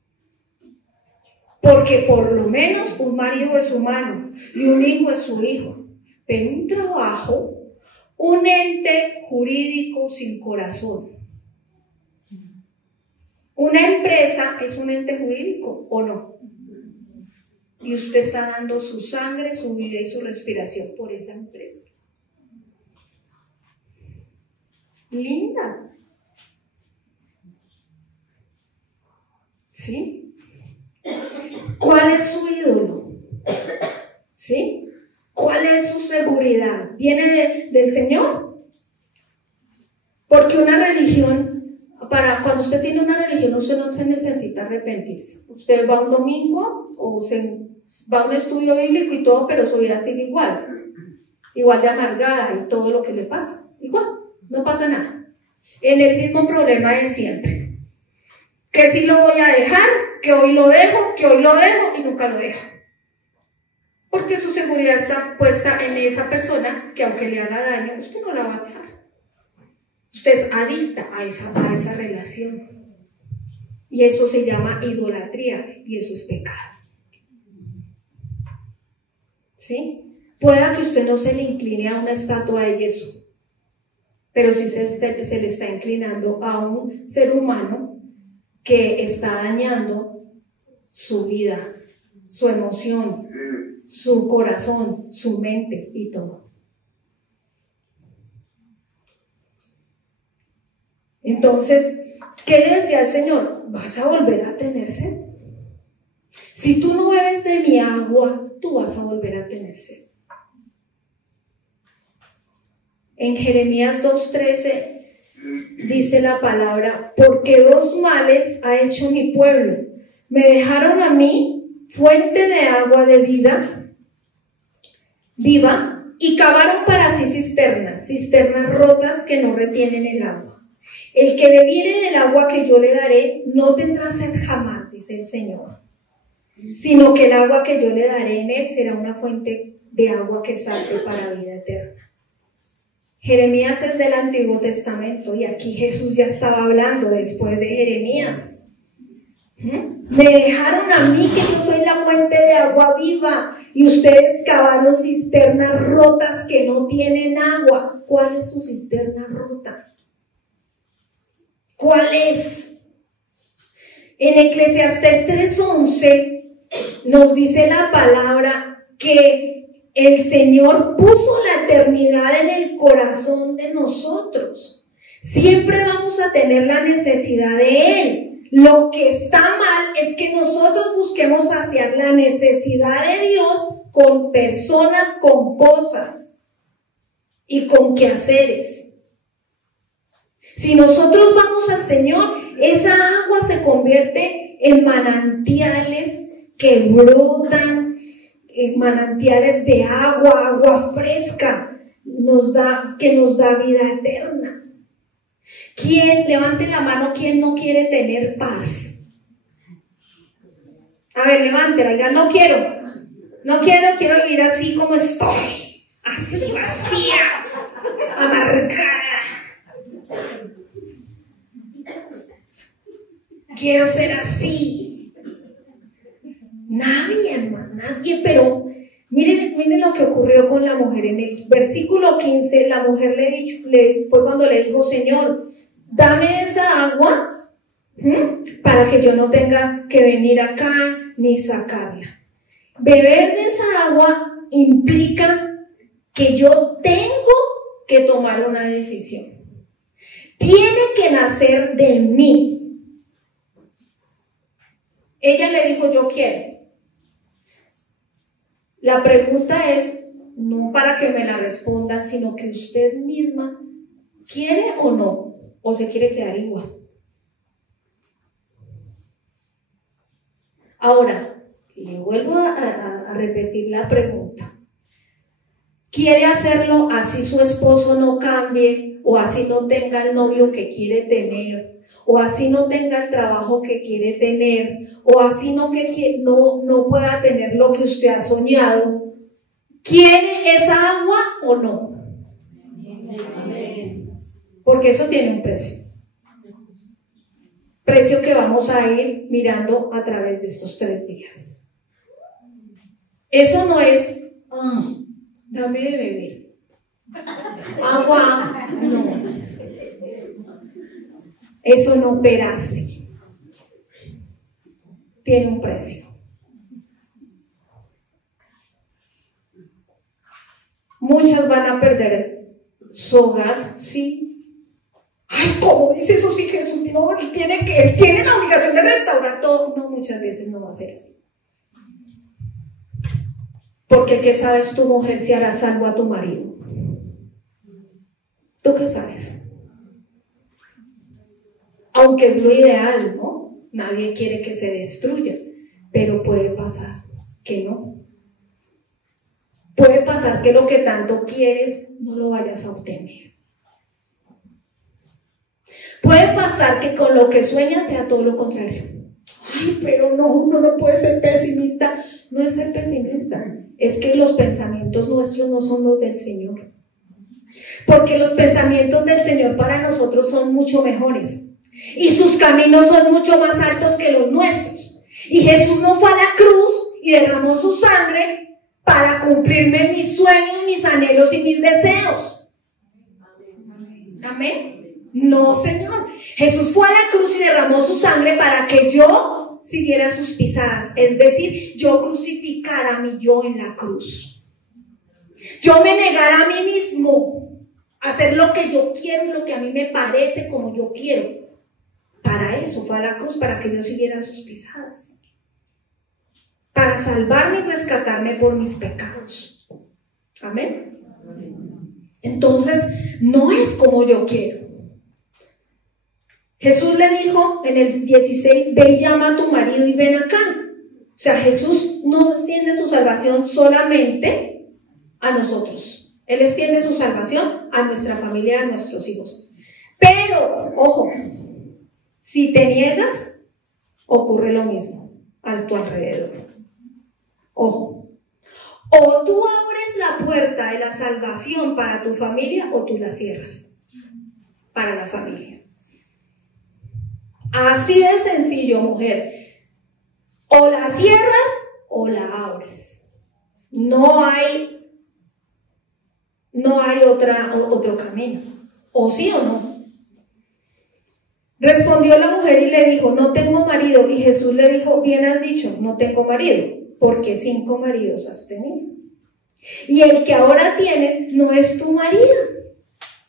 Porque por lo menos un marido es humano y un hijo es su hijo. Pero un trabajo, un ente jurídico sin corazón. Una empresa es un ente jurídico, ¿o no? Y usted está dando su sangre, su vida y su respiración por esa empresa. Linda. ¿Sí? ¿Cuál es su ídolo? ¿Sí? ¿Cuál es su seguridad? ¿Viene del Señor? Porque una religión, cuando usted tiene una religión, usted no se necesita arrepentirse. Usted va un domingo o va a un estudio bíblico y todo, pero su vida sigue igual de amargada y todo lo que le pasa, igual, no pasa nada. En el mismo problema de siempre. Que si lo voy a dejar, que hoy lo dejo y nunca lo deja. Porque su seguridad está puesta en esa persona que aunque le haga daño, usted no la va a dejar. Usted es adicta a esa relación. Y eso se llama idolatría y eso es pecado. ¿Sí? Pueda que usted no se le incline a una estatua de yeso, pero sí se le está inclinando a un ser humano que está dañando su vida, su emoción, su corazón, su mente y todo. Entonces, ¿qué le decía el Señor? ¿Vas a volver a tener sed? Si tú no bebes de mi agua, tú vas a volver a tener sed. En Jeremías 2:13 dice la palabra: porque dos males ha hecho mi pueblo. Me dejaron a mí fuente de agua de vida viva y cavaron para sí cisternas rotas que no retienen el agua. El que bebiere del agua que yo le daré no tendrá sed jamás, dice el Señor, sino que el agua que yo le daré en él será una fuente de agua que salte para vida eterna. Jeremías es del Antiguo Testamento y aquí Jesús ya estaba hablando después de Jeremías. Me dejaron a mí que yo soy la fuente de agua viva y ustedes cavaron cisternas rotas que no tienen agua. ¿Cuál es su cisterna rota? ¿Cuál es? En Eclesiastés 3:11 nos dice la palabra que el Señor puso la eternidad en el corazón de nosotros. Siempre vamos a tener la necesidad de Él. Lo que está mal es que nosotros busquemos saciar la necesidad de Dios con personas, con cosas y con quehaceres. Si nosotros vamos al Señor, esa agua se convierte en manantiales que brotan, en manantiales de agua fresca, que nos da vida eterna. ¿Quién, levante la mano, quién no quiere tener paz? A ver, levántela, diga: no quiero vivir así como estoy, así vacía, amargada. Quiero ser así. Nadie, hermano, nadie, pero miren lo que ocurrió con la mujer. En el versículo 15, la mujer fue cuando le dijo: Señor, dame esa agua para que yo no tenga que venir acá ni sacarla. Beber de esa agua implica que yo tengo que tomar una decisión. Tiene que nacer de mí. Ella le dijo: yo quiero. La pregunta es, no para que me la respondan, sino que usted misma quiere o no, o se quiere quedar igual. Ahora, le vuelvo a repetir la pregunta. ¿Quiere hacerlo así su esposo no cambie o así no tenga el novio que quiere tener, o así no tenga el trabajo que quiere tener, o así no pueda tener lo que usted ha soñado, ¿quiere esa agua o no? Porque eso tiene un precio. Precio que vamos a ir mirando a través de estos 3 días. Eso no es, dame de beber. Agua, no. Eso no opera así. Tiene un precio. Muchas van a perder su hogar, sí. Ay, ¿cómo dice eso? Sí, Jesús, no, él tiene la obligación de restaurar todo. No, muchas veces no va a ser así. Porque ¿qué sabes tu mujer si hará salvo a tu marido? ¿Tú qué sabes? Aunque es lo ideal, ¿no? Nadie quiere que se destruya, pero puede pasar que no. Puede pasar que lo que tanto quieres no lo vayas a obtener. Puede pasar que con lo que sueñas sea todo lo contrario. Ay, pero no, uno no puede ser pesimista. No es ser pesimista, es que los pensamientos nuestros no son los del Señor. Porque los pensamientos del Señor para nosotros son mucho mejores. Y sus caminos son mucho más altos que los nuestros. Y Jesús no fue a la cruz y derramó su sangre para cumplirme mis sueños, mis anhelos y mis deseos. Amén. No, Señor. Jesús fue a la cruz y derramó su sangre para que yo siguiera sus pisadas. Es decir, yo crucificara a mi yo en la cruz. Yo me negara a mí mismo a hacer lo que yo quiero y lo que a mí me parece como yo quiero. Para eso fue a la cruz, para que yo siguiera sus pisadas. Para salvarme y rescatarme por mis pecados. Amén. Entonces, no es como yo quiero. Jesús le dijo en el 16, ve y llama a tu marido y ven acá. O sea, Jesús no extiende su salvación solamente a nosotros. Él extiende su salvación a nuestra familia, a nuestros hijos. Pero, ojo, si te niegas, ocurre lo mismo a tu alrededor. Ojo. O tú abres la puerta de la salvación para tu familia o tú la cierras para la familia. Así de sencillo, mujer. O la cierras o la abres. No hay otro camino. O sí o no. Respondió la mujer y le dijo, no tengo marido. Y Jesús le dijo, bien has dicho, no tengo marido, porque 5 maridos has tenido. Y el que ahora tienes no es tu marido.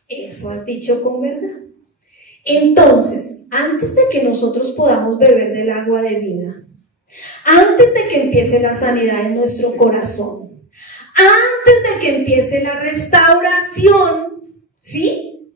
Eso has dicho con verdad. Entonces, antes de que nosotros podamos beber del agua de vida, antes de que empiece la sanidad en nuestro corazón, antes de que empiece la restauración, ¿sí?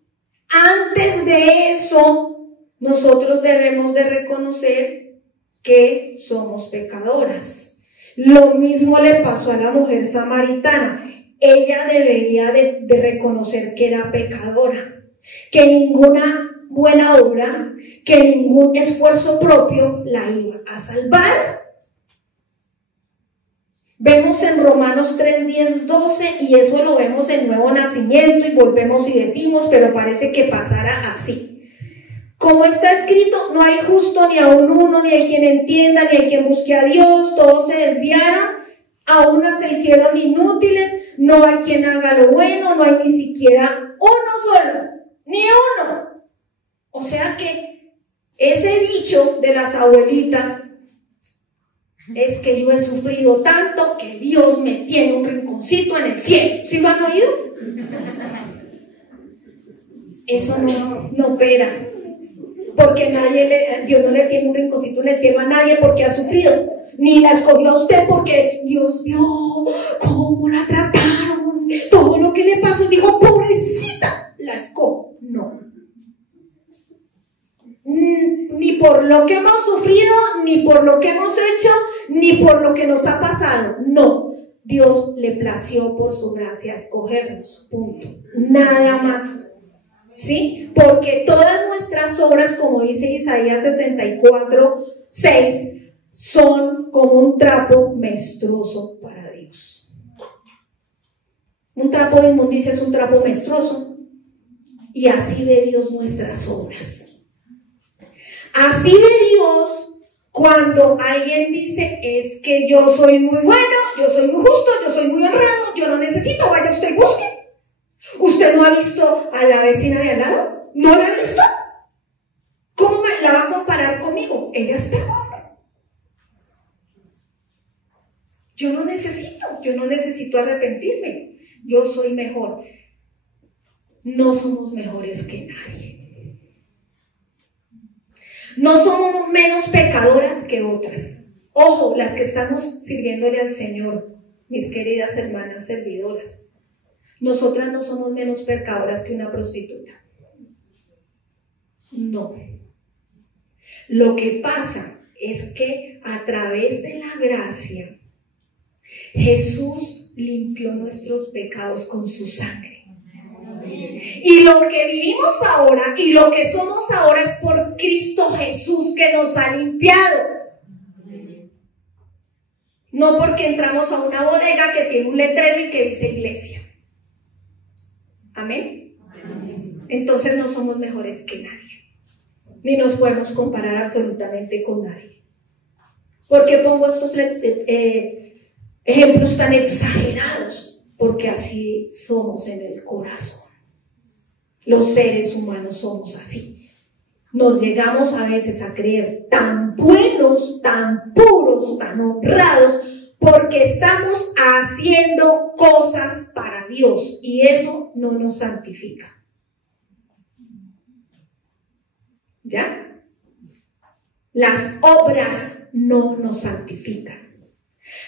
Antes de eso, nosotros debemos de reconocer que somos pecadoras. Lo mismo le pasó a la mujer samaritana. Ella debía de reconocer que era pecadora, que ninguna buena obra, que ningún esfuerzo propio la iba a salvar. Vemos en Romanos 3, 10, 12 y eso lo vemos en Nuevo Nacimiento y volvemos y decimos, pero parece que pasará así. Como está escrito, no hay justo ni aun uno, ni hay quien entienda, ni hay quien busque a Dios, todos se desviaron, a una se hicieron inútiles, no hay quien haga lo bueno, no hay ni siquiera uno solo, ni uno. O sea que ese dicho de las abuelitas es que yo he sufrido tanto que Dios me tiene un rinconcito en el cielo. ¿Sí lo han oído? Eso no opera. Porque Dios no le tiene un rinconcito en el cielo a nadie porque ha sufrido. Ni la escogió a usted porque Dios vio cómo la trataron, todo lo que le pasó y dijo, pobrecita, la escojo. No. Ni por lo que hemos sufrido, ni por lo que hemos hecho, ni por lo que nos ha pasado. No, Dios le plació por su gracia escogernos, punto. Nada más. ¿Sí? Porque todas nuestras obras, como dice Isaías 64:6, son como un trapo menstruoso para Dios. Un trapo de inmundicia es un trapo menstruoso. Y así ve Dios nuestras obras. Así ve Dios cuando alguien dice, es que yo soy muy bueno, yo soy muy justo, yo soy muy honrado, yo no necesito, vaya usted y busque. ¿Usted no ha visto a la vecina de al lado? ¿No la ha visto? ¿Cómo me la va a comparar conmigo? Ella es peor. Yo no necesito arrepentirme. Yo soy mejor. No somos mejores que nadie. No somos menos pecadoras que otras. Ojo, las que estamos sirviéndole al Señor, mis queridas hermanas servidoras. Nosotras no somos menos pecadoras que una prostituta. No. Lo que pasa es que a través de la gracia, Jesús limpió nuestros pecados con su sangre. Y lo que vivimos ahora y lo que somos ahora es por Cristo Jesús que nos ha limpiado. No porque entramos a una bodega que tiene un letrero y que dice iglesia. Amén. Entonces no somos mejores que nadie, ni nos podemos comparar absolutamente con nadie. ¿Por qué pongo estos ejemplos tan exagerados? Porque así somos en el corazón. Los seres humanos somos así. Nos llegamos a veces a creer tan buenos, tan puros, tan honrados, porque estamos haciendo cosas para Dios y eso no nos santifica. ¿Ya? Las obras no nos santifican.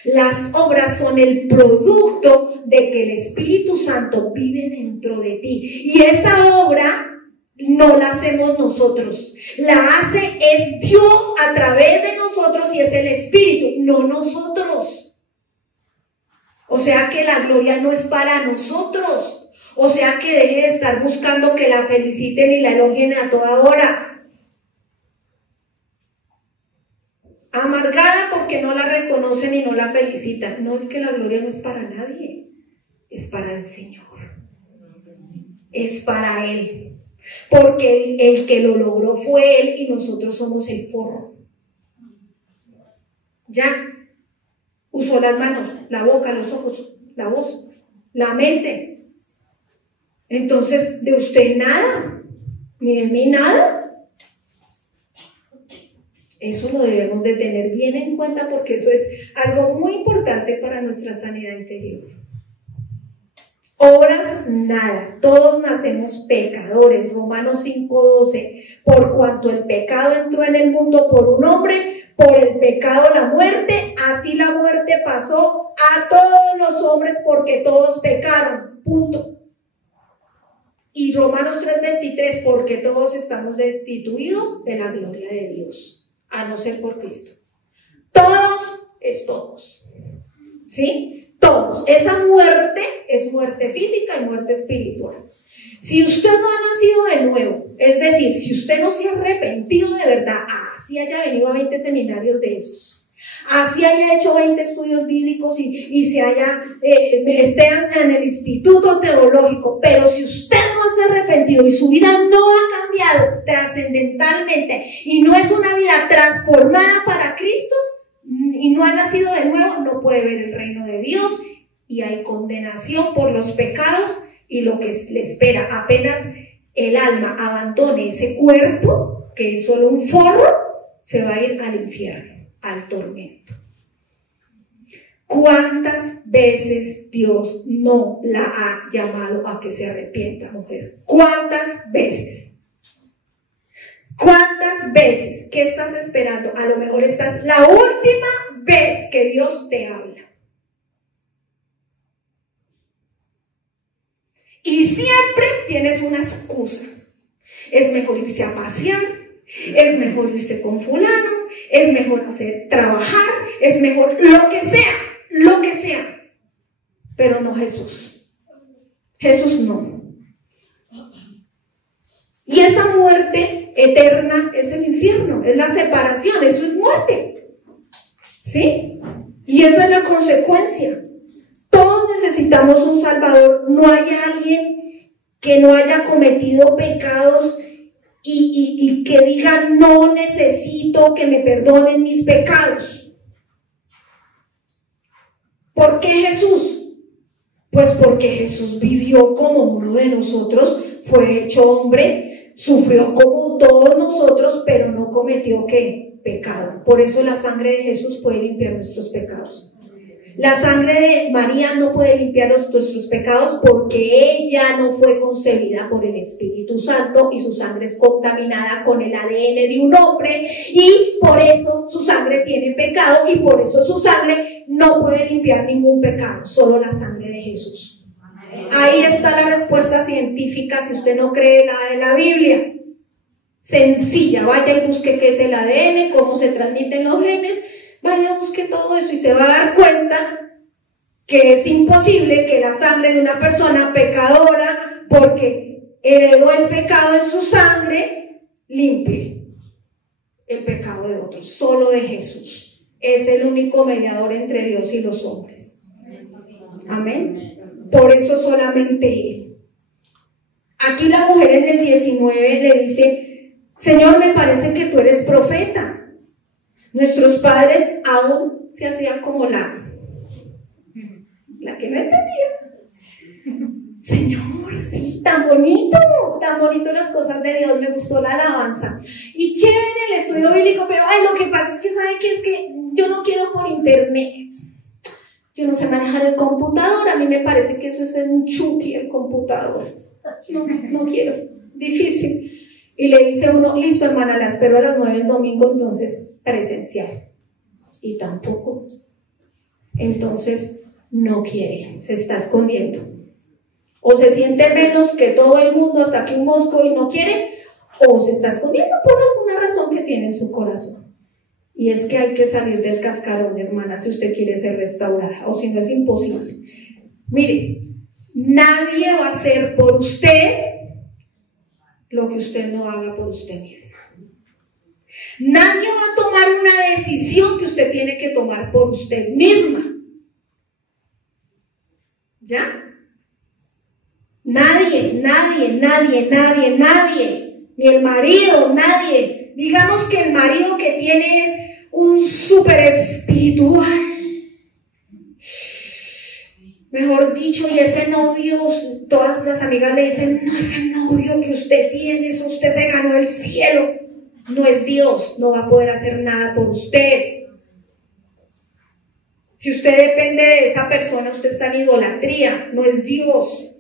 Las obras son el producto de que el Espíritu Santo vive dentro de ti. Y esa obra no la hacemos nosotros. La hace es Dios a través de nosotros y es el Espíritu, no nosotros. O sea que la gloria no es para nosotros. O sea que deje de estar buscando que la feliciten y la elogien a toda hora. Amargada porque no la reconocen y no la felicitan. No, es que la gloria no es para nadie. Es para el Señor. Es para Él. Porque el que lo logró fue Él y nosotros somos el forro. ¿Ya? Usó las manos, la boca, los ojos, la voz, la mente. Entonces, de usted nada, ni de mí nada. Eso lo debemos de tener bien en cuenta porque eso es algo muy importante para nuestra sanidad interior. Obras, nada. Todos nacemos pecadores. Romanos 5:12. Por cuanto el pecado entró en el mundo por un hombre, por el pecado la muerte, así la muerte pasó a todos los hombres porque todos pecaron. Punto. Y Romanos 3:23, porque todos estamos destituidos de la gloria de Dios, a no ser por Cristo. Todos es todos. ¿Sí? Todos. Esa muerte es muerte física y muerte espiritual. Si usted no ha nacido de nuevo, es decir, si usted no se ha arrepentido de verdad, así haya venido a 20 seminarios de esos, así haya hecho 20 estudios bíblicos y se haya, esté en el instituto teológico, pero si usted no se ha arrepentido y su vida no ha cambiado trascendentalmente y no es una vida transformada para Cristo y no ha nacido de nuevo, no puede ver el reino de Dios y hay condenación por los pecados y lo que le espera apenas el alma abandone ese cuerpo que es solo un forro, se va a ir al infierno, al tormento. ¿Cuántas veces Dios no la ha llamado a que se arrepienta, mujer? ¿Cuántas veces? ¿Cuántas veces? ¿Qué estás esperando? A lo mejor esta es la última vez que Dios te habla. Y siempre tienes una excusa. Es mejor irse a pasear, es mejor irse con fulano, es mejor trabajar, es mejor lo que sea. Pero no Jesús. Jesús no. Y esa muerte eterna es el infierno, es la separación, eso es muerte. ¿Sí? Y esa es la consecuencia. Todos necesitamos un Salvador. No hay alguien que no haya cometido pecados y que diga no necesito que me perdonen mis pecados. ¿Por qué Jesús? Pues porque Jesús vivió como uno de nosotros, fue hecho hombre, sufrió como todos nosotros, pero no cometió ¿qué? Pecado. Por eso la sangre de Jesús puede limpiar nuestros pecados. La sangre de María no puede limpiar nuestros pecados porque ella no fue concebida por el Espíritu Santo y su sangre es contaminada con el ADN de un hombre y por eso su sangre tiene pecado y por eso su sangre no puede limpiar ningún pecado, solo la sangre de Jesús. Ahí está la respuesta científica si usted no cree la de la Biblia. Sencilla, vaya y busque qué es el ADN, cómo se transmiten los genes. Vaya, busque todo eso y se va a dar cuenta que es imposible que la sangre de una persona pecadora, porque heredó el pecado en su sangre, limpie el pecado de otros. Solo de Jesús. Es el único mediador entre Dios y los hombres. Amén. Por eso solamente Él. Aquí la mujer en el 19 le dice: Señor, me parece que tú eres profeta. Nuestros padres aún se hacían como la que no entendía. Señor, sí, tan bonito las cosas de Dios, me gustó la alabanza. Y chévere el estudio bíblico, pero lo que pasa es que, ¿sabe qué? Es que yo no quiero por internet. Yo no sé manejar el computador, a mí me parece que eso es un chuki, el computador. No quiero, difícil. Y le dice uno: listo, hermana, la espero a las 9 el domingo, entonces presencial. Y tampoco. Entonces no quiere, se está escondiendo. O se siente menos que todo el mundo hasta que un mosco y no quiere, o se está escondiendo por alguna razón que tiene en su corazón. Y es que hay que salir del cascarón, hermana, si usted quiere ser restaurada, o si no es imposible. Mire, nadie va a hacer por usted lo que usted no haga por usted misma. Nadie va a tomar una decisión que usted tiene que tomar por usted misma. ¿Ya? Nadie. Ni el marido, nadie. Digamos que el marido que tiene es un súper espiritual. Mejor dicho, y ese novio, todas las amigas le dicen: no, ese novio que usted tiene, eso usted se ganó el cielo. No es Dios, no va a poder hacer nada por usted. Si usted depende de esa persona, usted está en idolatría, no es Dios.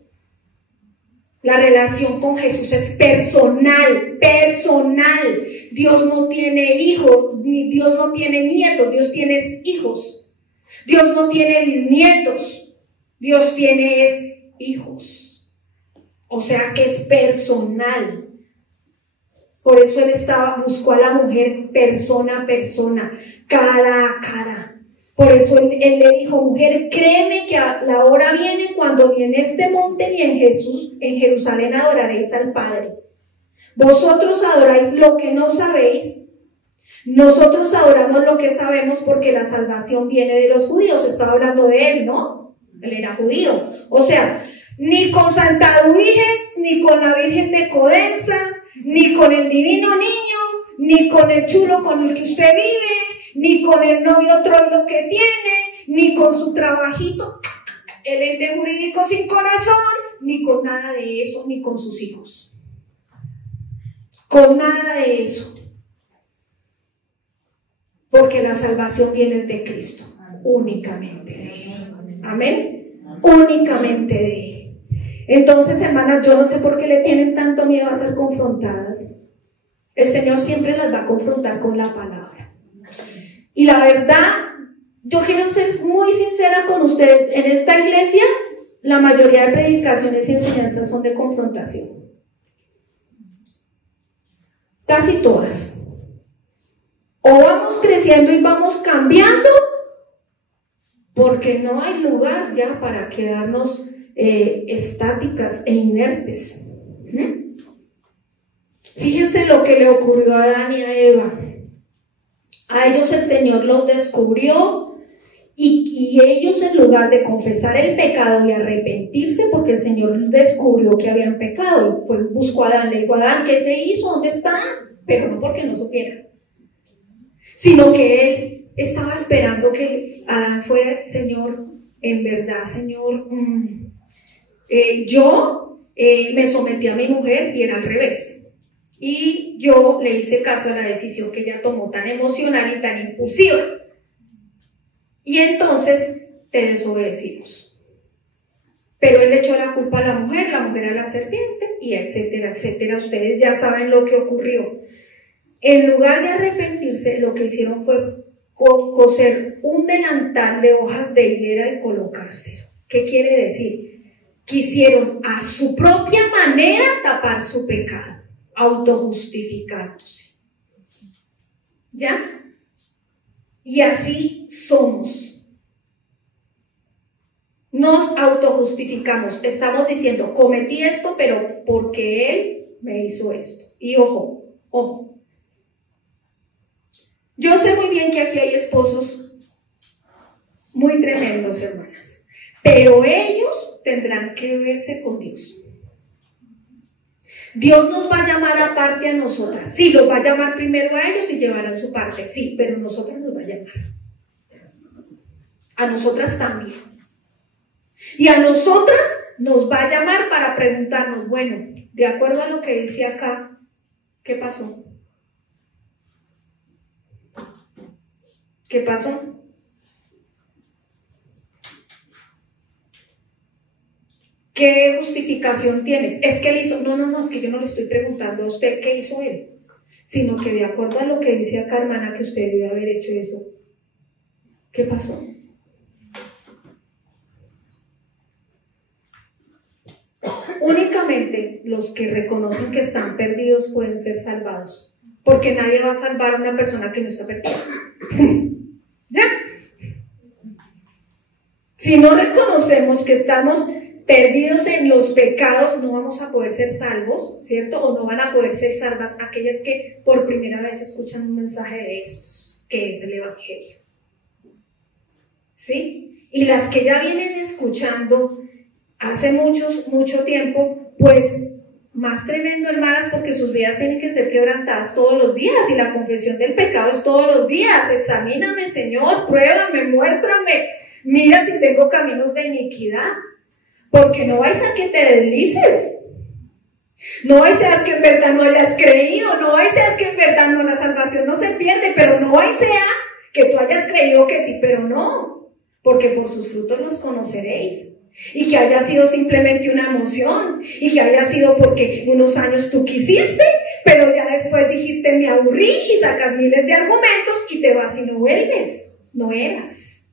La relación con Jesús es personal. Dios no tiene hijos, ni Dios no tiene nietos, Dios tiene hijos. Dios no tiene bisnietos, Dios tiene hijos. O sea que es personal. Por eso Él buscó a la mujer persona a persona, cara a cara. Por eso él le dijo: mujer, créeme que la hora viene cuando ni en este monte ni en Jerusalén adoraréis al Padre. Vosotros adoráis lo que no sabéis. Nosotros adoramos lo que sabemos porque la salvación viene de los judíos. Estaba hablando de él, ¿no? Él era judío. O sea, ni con Santa Duiges, ni con la Virgen de Codensa, ni con el divino niño, ni con el chulo con el que usted vive, ni con el novio troilo que tiene, ni con su trabajito, el ente jurídico sin corazón, ni con nada de eso, ni con sus hijos. Con nada de eso. Porque la salvación viene de Cristo, únicamente de Él. Amén. Únicamente de Él. Entonces, hermanas, yo no sé por qué le tienen tanto miedo a ser confrontadas. El Señor siempre las va a confrontar con la palabra. Y la verdad, yo quiero ser muy sincera con ustedes. En esta iglesia, la mayoría de predicaciones y enseñanzas son de confrontación. Casi todas. O vamos creciendo y vamos cambiando, porque no hay lugar ya para quedarnos estáticas e inertes. Fíjense lo que le ocurrió a Adán y a Eva. A ellos el Señor los descubrió y ellos, en lugar de confesar el pecado y arrepentirse, porque el Señor descubrió que habían pecado, y buscó a Adán, le dijo: Adán, ¿qué se hizo? ¿Dónde está? Pero no porque no supiera, sino que él estaba esperando que Adán fuera: Señor, en verdad, Señor, yo me sometí a mi mujer y era al revés. Y yo le hice caso a la decisión que ella tomó, tan emocional y tan impulsiva. Y entonces te desobedecimos. Pero él le echó la culpa a la mujer a la serpiente, y etcétera, etcétera. Ustedes ya saben lo que ocurrió. En lugar de arrepentirse, lo que hicieron fue coser un delantal de hojas de higuera y colocárselo. ¿Qué quiere decir? Quisieron a su propia manera tapar su pecado, autojustificándose. ¿Ya? Y así somos. Nos autojustificamos. Estamos diciendo: cometí esto, pero porque él me hizo esto. Y ojo, ojo. Yo sé muy bien que aquí hay esposos muy tremendos, hermanas, pero ellos tendrán que verse con Dios. Dios nos va a llamar aparte a nosotras. Sí, los va a llamar primero a ellos y llevarán su parte, sí, pero nosotras nos va a llamar. A nosotras también. Y a nosotras nos va a llamar para preguntarnos: bueno, de acuerdo a lo que dice acá, ¿qué pasó? ¿Qué pasó? ¿Qué justificación tienes? Es que él hizo. No, es que yo no le estoy preguntando a usted qué hizo él, sino que de acuerdo a lo que dice acá, hermana, que usted debió haber hecho eso. ¿Qué pasó? Únicamente los que reconocen que están perdidos pueden ser salvados, porque nadie va a salvar a una persona que no está perdida. ¿Ya? Si no reconocemos que estamos perdidos en los pecados, no vamos a poder ser salvos, ¿cierto? O no van a poder ser salvas aquellas que por primera vez escuchan un mensaje de estos, que es el Evangelio. ¿Sí? Y las que ya vienen escuchando hace mucho tiempo, pues más tremendo, hermanas, porque sus vidas tienen que ser quebrantadas todos los días, y la confesión del pecado es todos los días. Examíname, Señor, pruébame, muéstrame, mira si tengo caminos de iniquidad, porque no vais a que te deslices, no vais a que en verdad no hayas creído, no vais a que en verdad no, la salvación no se pierde, pero no vais a que tú hayas creído que sí, pero no, porque por sus frutos los conoceréis. Y que haya sido simplemente una emoción, y que haya sido porque unos años tú quisiste, pero ya después dijiste: me aburrí, y sacas miles de argumentos y te vas y no vuelves. No eras.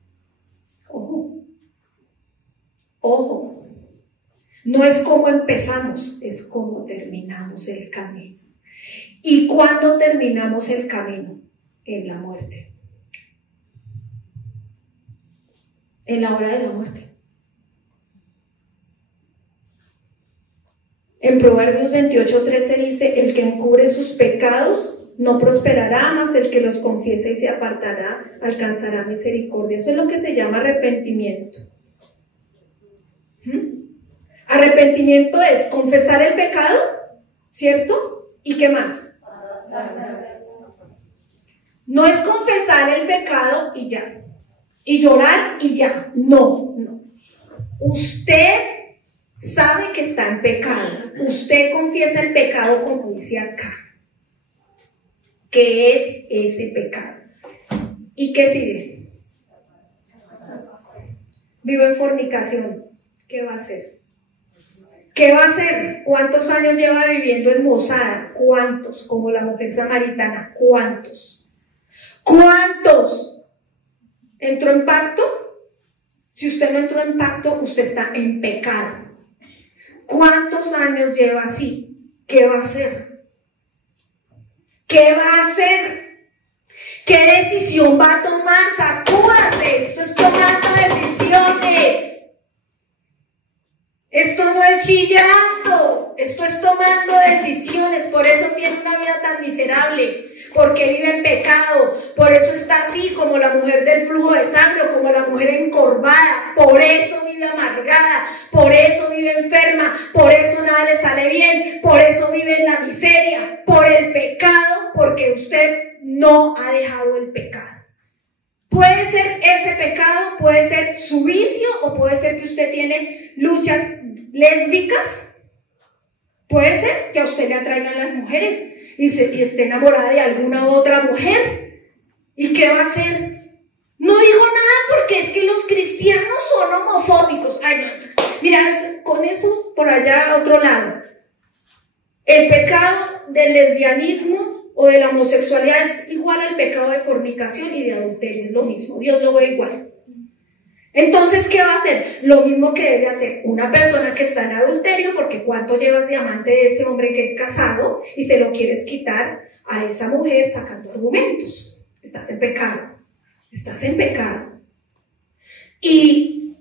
Ojo. Ojo. No es como empezamos, es como terminamos el camino. ¿Y cuándo terminamos el camino? En la muerte. En la hora de la muerte. En Proverbios 28:13 dice: el que encubre sus pecados no prosperará, mas el que los confiesa y se apartará alcanzará misericordia. Eso es lo que se llama arrepentimiento. Arrepentimiento es confesar el pecado, ¿cierto? ¿Y qué más? No es confesar el pecado y ya, y llorar y ya. No. Usted sabe que está en pecado. Usted confiesa el pecado, como dice acá. ¿Qué es ese pecado? ¿Y qué sigue? Vivo en fornicación. ¿Qué va a hacer? ¿Qué va a hacer? ¿Cuántos años lleva viviendo en mozada? ¿Cuántos? Como la mujer samaritana. ¿Cuántos? ¿Cuántos? ¿Entró en pacto? Si usted no entró en pacto, usted está en pecado. ¿Cuántos años lleva así? ¿Qué va a hacer? ¿Qué va a hacer? ¿Qué decisión va a tomar? Sacúdase. Esto es tomando decisiones. Esto no es chillando. Esto es tomando decisiones, por eso tiene una vida tan miserable, porque vive en pecado, por eso está así como la mujer del flujo de sangre, o como la mujer encorvada, por eso vive amargada, por eso vive enferma, por eso nada le sale bien, por eso vive en la miseria, por el pecado, porque usted no ha dejado el pecado. Puede ser ese pecado, puede ser su vicio, o puede ser que usted tiene luchas lésbicas. Puede ser que a usted le atraigan las mujeres y esté enamorada de alguna otra mujer. ¿Y qué va a hacer? No dijo nada porque es que los cristianos son homofóbicos. Ay, no. Mira, con eso por allá a otro lado. El pecado del lesbianismo o de la homosexualidad es igual al pecado de fornicación y de adulterio. Es lo mismo. Dios lo ve igual. Entonces, ¿qué va a hacer? Lo mismo que debe hacer una persona que está en adulterio, porque ¿cuánto llevas de amante de ese hombre que es casado y se lo quieres quitar a esa mujer sacando argumentos? Estás en pecado. Estás en pecado.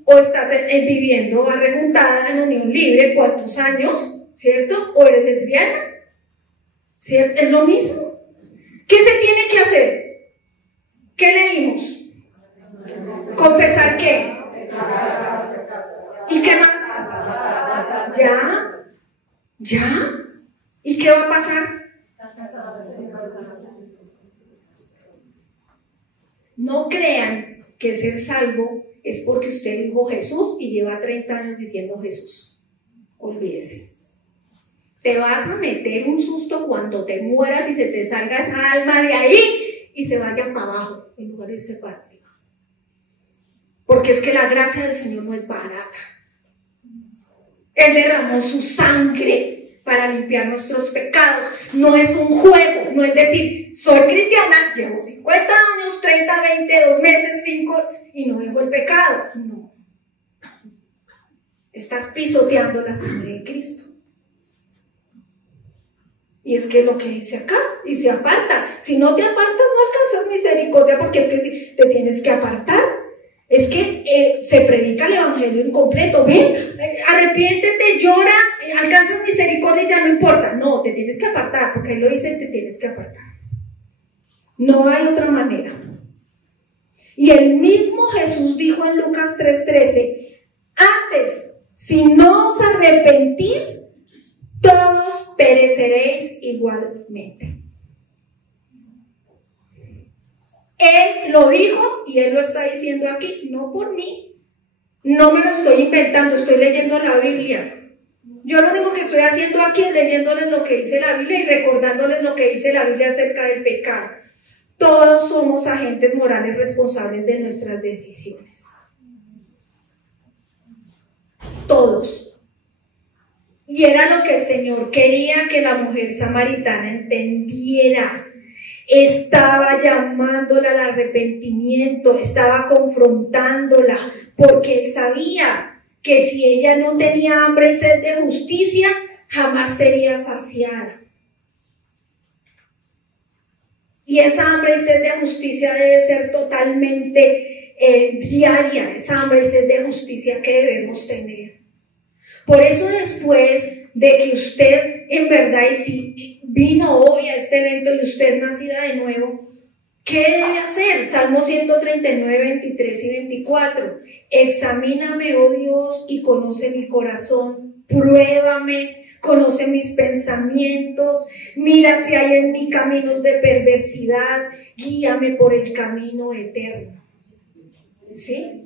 O estás viviendo arrejuntada en unión libre, ¿cuántos años? ¿Cierto? O eres lesbiana. ¿Cierto? Es lo mismo. ¿Qué se tiene que hacer? ¿Qué leímos? ¿Confesar qué? ¿Y qué más? ¿Ya? ¿Y qué va a pasar? No crean que ser salvo es porque usted dijo Jesús y lleva 30 años diciendo Jesús. Olvídese. Te vas a meter un susto cuando te mueras y se te salga esa alma de ahí y se vaya para abajo en lugar de irse para arriba. Porque es que la gracia del Señor no es barata. Él derramó su sangre para limpiar nuestros pecados. No es un juego, no es decir, soy cristiana, llevo 50 años, 30, 20, 2 meses, 5 y no dejo el pecado. No. Estás pisoteando la sangre de Cristo. Y es que es lo que dice acá, y se aparta. Si no te apartas, no alcanzas misericordia, porque es que si te tienes que apartar, es que se predica el evangelio incompleto. Ven, arrepiéntete, llora, alcanzas misericordia y ya no importa. No, te tienes que apartar, porque ahí lo dice, te tienes que apartar. No hay otra manera. Y el mismo Jesús dijo en Lucas 3:13, antes, si no os arrepentís, todos pereceréis igualmente. Él lo dijo y Él lo está diciendo aquí, no por mí. No me lo estoy inventando, estoy leyendo la Biblia. Yo lo único que estoy haciendo aquí es leyéndoles lo que dice la Biblia y recordándoles lo que dice la Biblia acerca del pecado. Todos somos agentes morales responsables de nuestras decisiones. Todos. Y era lo que el Señor quería que la mujer samaritana entendiera. Estaba llamándola al arrepentimiento, estaba confrontándola, porque Él sabía que si ella no tenía hambre y sed de justicia, jamás sería saciada. Y esa hambre y sed de justicia debe ser totalmente diaria, esa hambre y sed de justicia que debemos tener. Por eso después de que usted en verdad y si vino hoy a este evento y usted nacida de nuevo, ¿qué debe hacer? Salmo 139, 23 y 24. Examíname, oh Dios, y conoce mi corazón. Pruébame, conoce mis pensamientos. Mira si hay en mí caminos de perversidad. Guíame por el camino eterno. ¿Sí?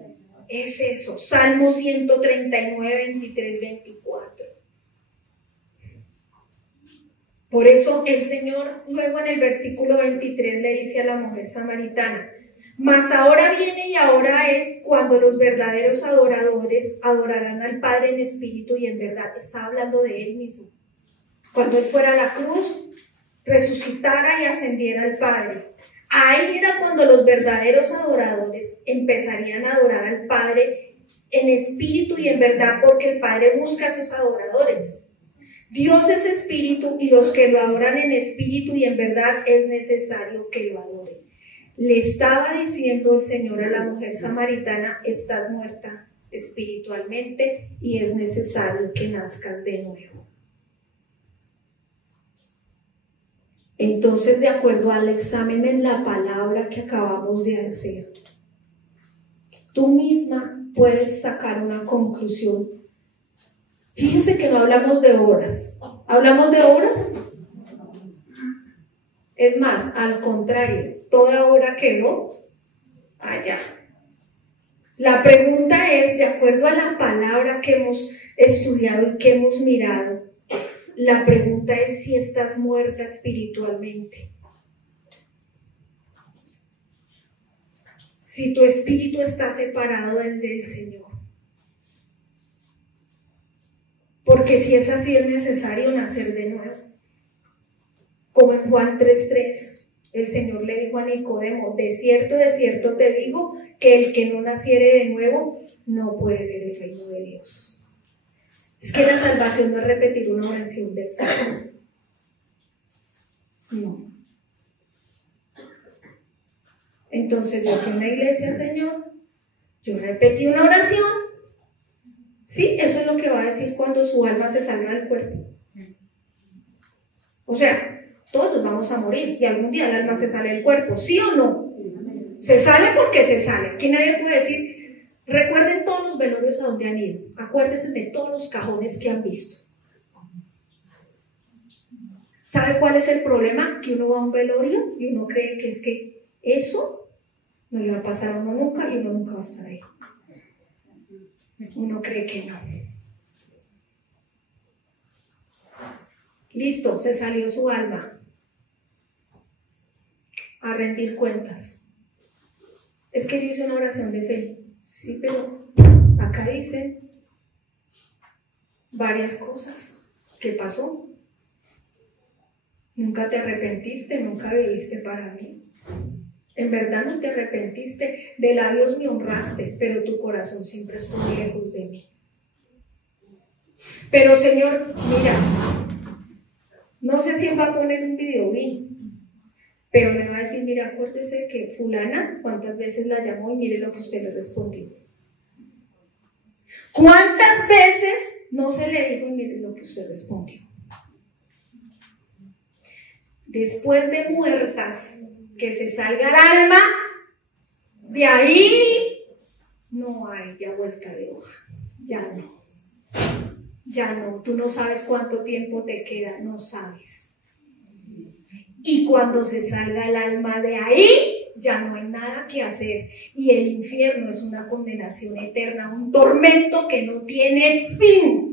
Es eso, Salmo 139, 23, 24. Por eso el Señor luego en el versículo 23 le dice a la mujer samaritana, mas ahora viene y ahora es cuando los verdaderos adoradores adorarán al Padre en espíritu y en verdad. Está hablando de Él mismo. Cuando Él fuera a la cruz, resucitara y ascendiera al Padre. Ahí era cuando los verdaderos adoradores empezarían a adorar al Padre en espíritu y en verdad, porque el Padre busca a sus adoradores. Dios es espíritu y los que lo adoran en espíritu y en verdad es necesario que lo adoren. Le estaba diciendo el Señor a la mujer samaritana, estás muerta espiritualmente y es necesario que nazcas de nuevo. Entonces, de acuerdo al examen en la palabra que acabamos de hacer, tú misma puedes sacar una conclusión. Fíjense que no hablamos de obras. ¿Hablamos de obras? Es más, al contrario, toda obra quedó allá. La pregunta es, de acuerdo a la palabra que hemos estudiado y que hemos mirado, la pregunta es si estás muerta espiritualmente. Si tu espíritu está separado del Señor. Porque si es así, es necesario nacer de nuevo. Como en Juan 3:3, el Señor le dijo a Nicodemo, de cierto te digo, que el que no naciere de nuevo no puede ver el reino de Dios. Es que la salvación no es repetir una oración de fe. No. Entonces yo fui a una iglesia, Señor, yo repetí una oración. Sí, eso es lo que va a decir cuando su alma se salga del cuerpo. O sea, todos vamos a morir y algún día el alma se sale del cuerpo, ¿sí o no? Se sale porque se sale. Aquí nadie puede decir, recuerden todos los velorios a donde han ido, acuérdense de todos los cajones que han visto. ¿Sabe cuál es el problema? Que uno va a un velorio y uno cree que es que eso no le va a pasar a uno nunca y uno nunca va a estar ahí. Uno cree que no. Listo, se salió su alma a rendir cuentas. Es que yo hice una oración de fe. Sí, pero acá dice varias cosas. ¿Qué pasó? Nunca te arrepentiste, nunca viviste para mí. En verdad no te arrepentiste, de labios me honraste, pero tu corazón siempre estuvo lejos de mí. Pero Señor, mira, no sé si él va a poner un video bien, pero le va a decir, mira, acuérdese que fulana, ¿cuántas veces la llamó? Y mire lo que usted le respondió. ¿Cuántas veces no se le dijo y mire lo que usted respondió? Después de muertas, que se salga el alma, de ahí no hay ya vuelta de hoja, ya no, tú no sabes cuánto tiempo te queda, no sabes. Y cuando se salga el alma de ahí, ya no hay nada que hacer. Y el infierno es una condenación eterna, un tormento que no tiene fin.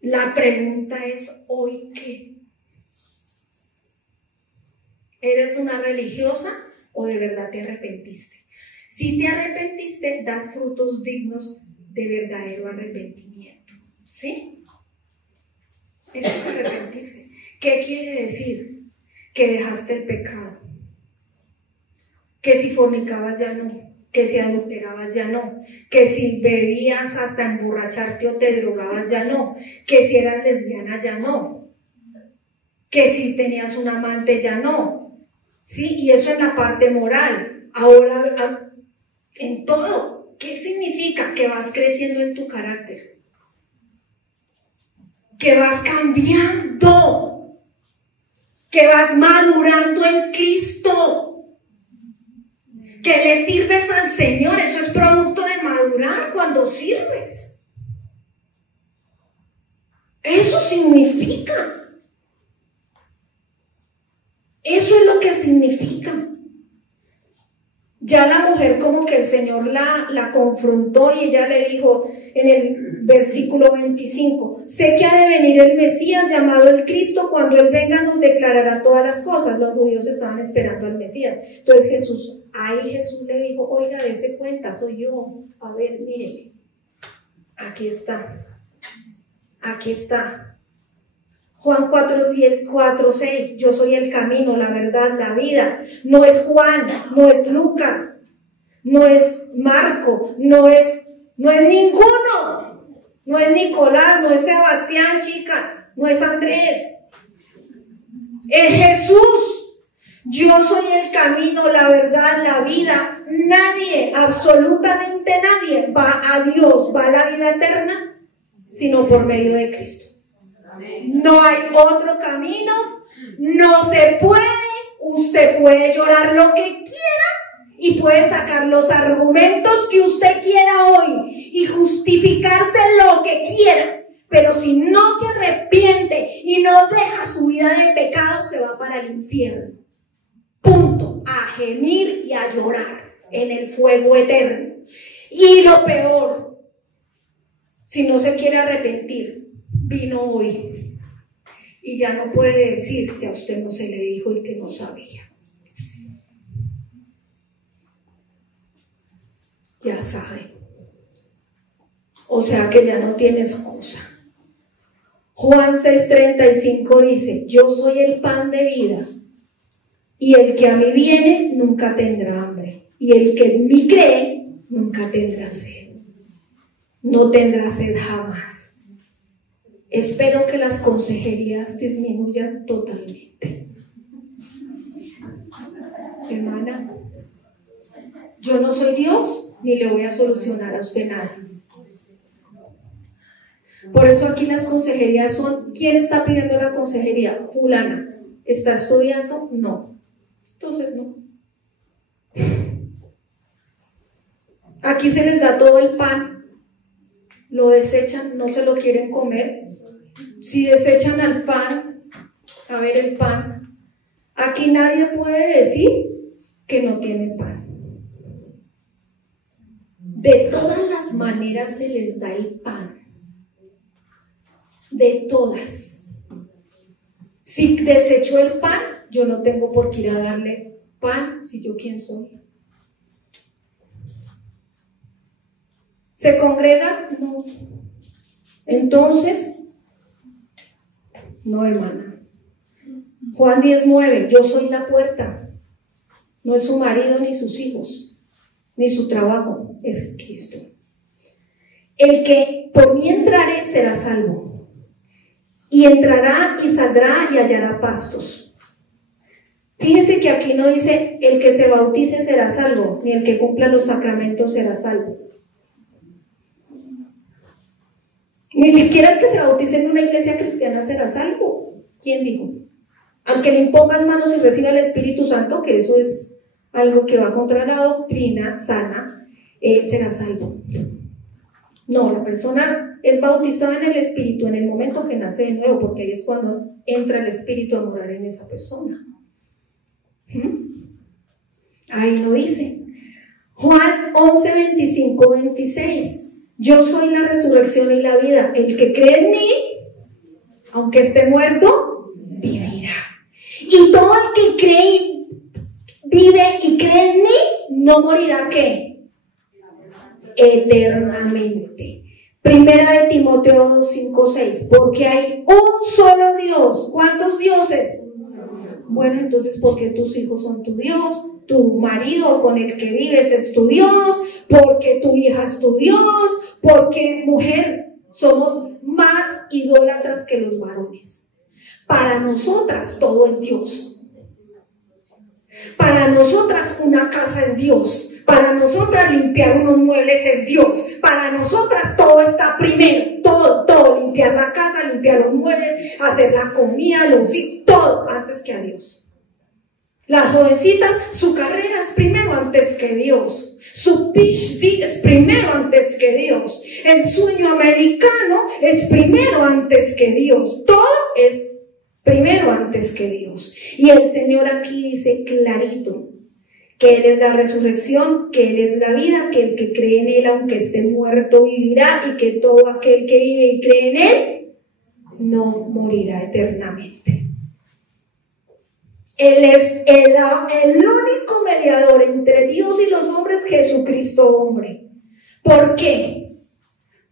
La pregunta es, ¿hoy qué? ¿Eres una religiosa o de verdad te arrepentiste? Si te arrepentiste, das frutos dignos de verdadero arrepentimiento. ¿Sí? Eso es arrepentirse. ¿Qué quiere decir? Que dejaste el pecado. Que si fornicabas ya no. Que si adulterabas ya no. Que si bebías hasta emborracharte o te drogabas ya no. Que si eras lesbiana ya no. Que si tenías un amante ya no. ¿Sí? Y eso en la parte moral. Ahora, en todo. ¿Qué significa? Que vas creciendo en tu carácter. Que vas cambiando, que vas madurando en Cristo, que le sirves al Señor. Eso es producto de madurar cuando sirves. Eso significa. Eso es lo que significa. Ya la mujer como que el Señor la confrontó y ella le dijo en el versículo 25, sé que ha de venir el Mesías llamado el Cristo, cuando Él venga nos declarará todas las cosas. Los judíos estaban esperando al Mesías. Entonces Jesús le dijo, oiga, dése cuenta, soy yo. A ver, mire, aquí está. Juan 4:6, yo soy el camino, la verdad, la vida. No es Juan, no es Lucas, no es Marco, no es ninguno. No es Nicolás, no es Sebastián, chicas, no es Andrés. Es Jesús. Yo soy el camino, la verdad, la vida. Nadie, absolutamente nadie va a Dios, va a la vida eterna, sino por medio de Cristo. No hay otro camino, no se puede. Usted puede llorar lo que quiera y puede sacar los argumentos que usted quiera hoy y justificarse lo que quiera, pero si no se arrepiente y no deja su vida de pecado, se va para el infierno. Punto. A gemir y a llorar en el fuego eterno. Y lo peor, si no se quiere arrepentir, vino hoy y ya no puede decir que a usted no se le dijo y que no sabía. Ya sabe. O sea que ya no tiene excusa. Juan 6:35 dice: yo soy el pan de vida, y el que a mí viene nunca tendrá hambre, y el que en mí cree nunca tendrá sed. No tendrá sed jamás. Espero que las consejerías disminuyan totalmente. Hermana, yo no soy Dios, ni le voy a solucionar a usted nada. Por eso aquí las consejerías son: ¿quién está pidiendo la consejería? Fulana. ¿Está estudiando? No. Entonces no. Aquí se les da todo el pan, lo desechan, no se lo quieren comer. Si desechan al pan, a ver el pan, aquí nadie puede decir que no tiene pan. De todas las maneras se les da el pan. De todas. Si desechó el pan, yo no tengo por qué ir a darle pan si yo quién soy. ¿Se congrega? No. Entonces, no, hermana. Juan 10:9, yo soy la puerta. No es su marido ni sus hijos, ni su trabajo, es Cristo. El que por mí entrare será salvo, y entrará y saldrá y hallará pastos. Fíjense que aquí no dice el que se bautice será salvo, ni el que cumpla los sacramentos será salvo. Ni siquiera el que se bautice en una iglesia cristiana será salvo. ¿Quién dijo? Al que le impongan manos y reciba el Espíritu Santo, que eso es algo que va contra la doctrina sana, será salvo. No, la persona es bautizada en el Espíritu en el momento que nace de nuevo, porque ahí es cuando entra el Espíritu a morar en esa persona. Ahí lo dice. Juan 11:25-26. Yo soy la resurrección y la vida. El que cree en mí, aunque esté muerto, vivirá. Y todo el que cree, vive y cree en mí, no morirá, ¿qué? Eternamente. Primera de Timoteo 5:6. Porque hay un solo Dios. ¿Cuántos dioses? Bueno, entonces, ¿por qué tus hijos son tu Dios? Tu marido con el que vives es tu Dios. Porque tu hija es tu Dios. Porque, mujer, somos más idólatras que los varones. Para nosotras todo es Dios. Para nosotras una casa es Dios. Para nosotras limpiar unos muebles es Dios. Para nosotras todo está primero. Todo. Limpiar la casa, limpiar los muebles, hacer la comida, los hijos, todo antes que a Dios. Las jovencitas, su carrera es primero antes que Dios. Su PhD es primero antes que Dios. El sueño americano es primero antes que Dios. Todo es primero antes que Dios. Y el Señor aquí dice clarito que Él es la resurrección, que Él es la vida, que el que cree en Él, aunque esté muerto, vivirá, y que todo aquel que vive y cree en Él no morirá eternamente. Él es el único mediador entre Dios y los hombres, Jesucristo hombre. ¿Por qué?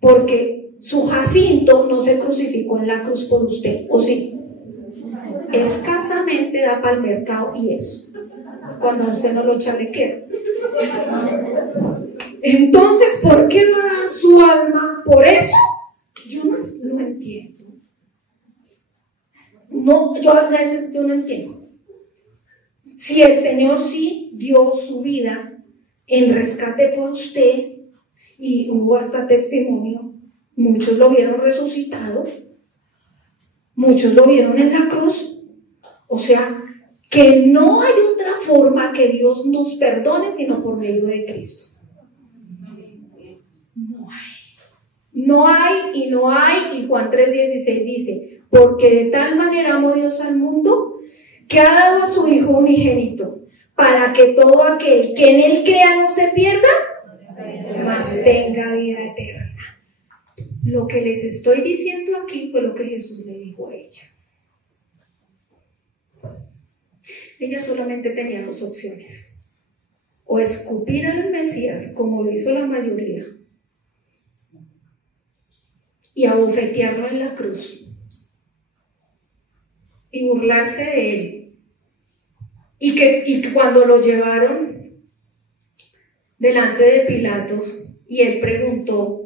Porque su Jacinto no se crucificó en la cruz por usted, ¿o sí? Escasamente da para el mercado y eso, cuando a usted no lo chalequea. Entonces, ¿por qué no da su alma por eso? Yo no entiendo. No, yo a veces no entiendo. Si el Señor sí dio su vida en rescate por usted, y hubo hasta testimonio, muchos lo vieron resucitado, Muchos lo vieron en la cruz. O sea, que no hay otra forma que Dios nos perdone sino por medio de Cristo. No hay, y Juan 3:16 dice, porque de tal manera amó Dios al mundo, que ha dado a su Hijo unigénito, para que todo aquel que en Él crea no se pierda, mas tenga vida eterna. Lo que les estoy diciendo aquí fue lo que Jesús le dijo a ella. Ella solamente tenía dos opciones: o escupir al Mesías, como lo hizo la mayoría, y abofetearlo en la cruz, y burlarse de él, y cuando lo llevaron delante de Pilatos, y él preguntó,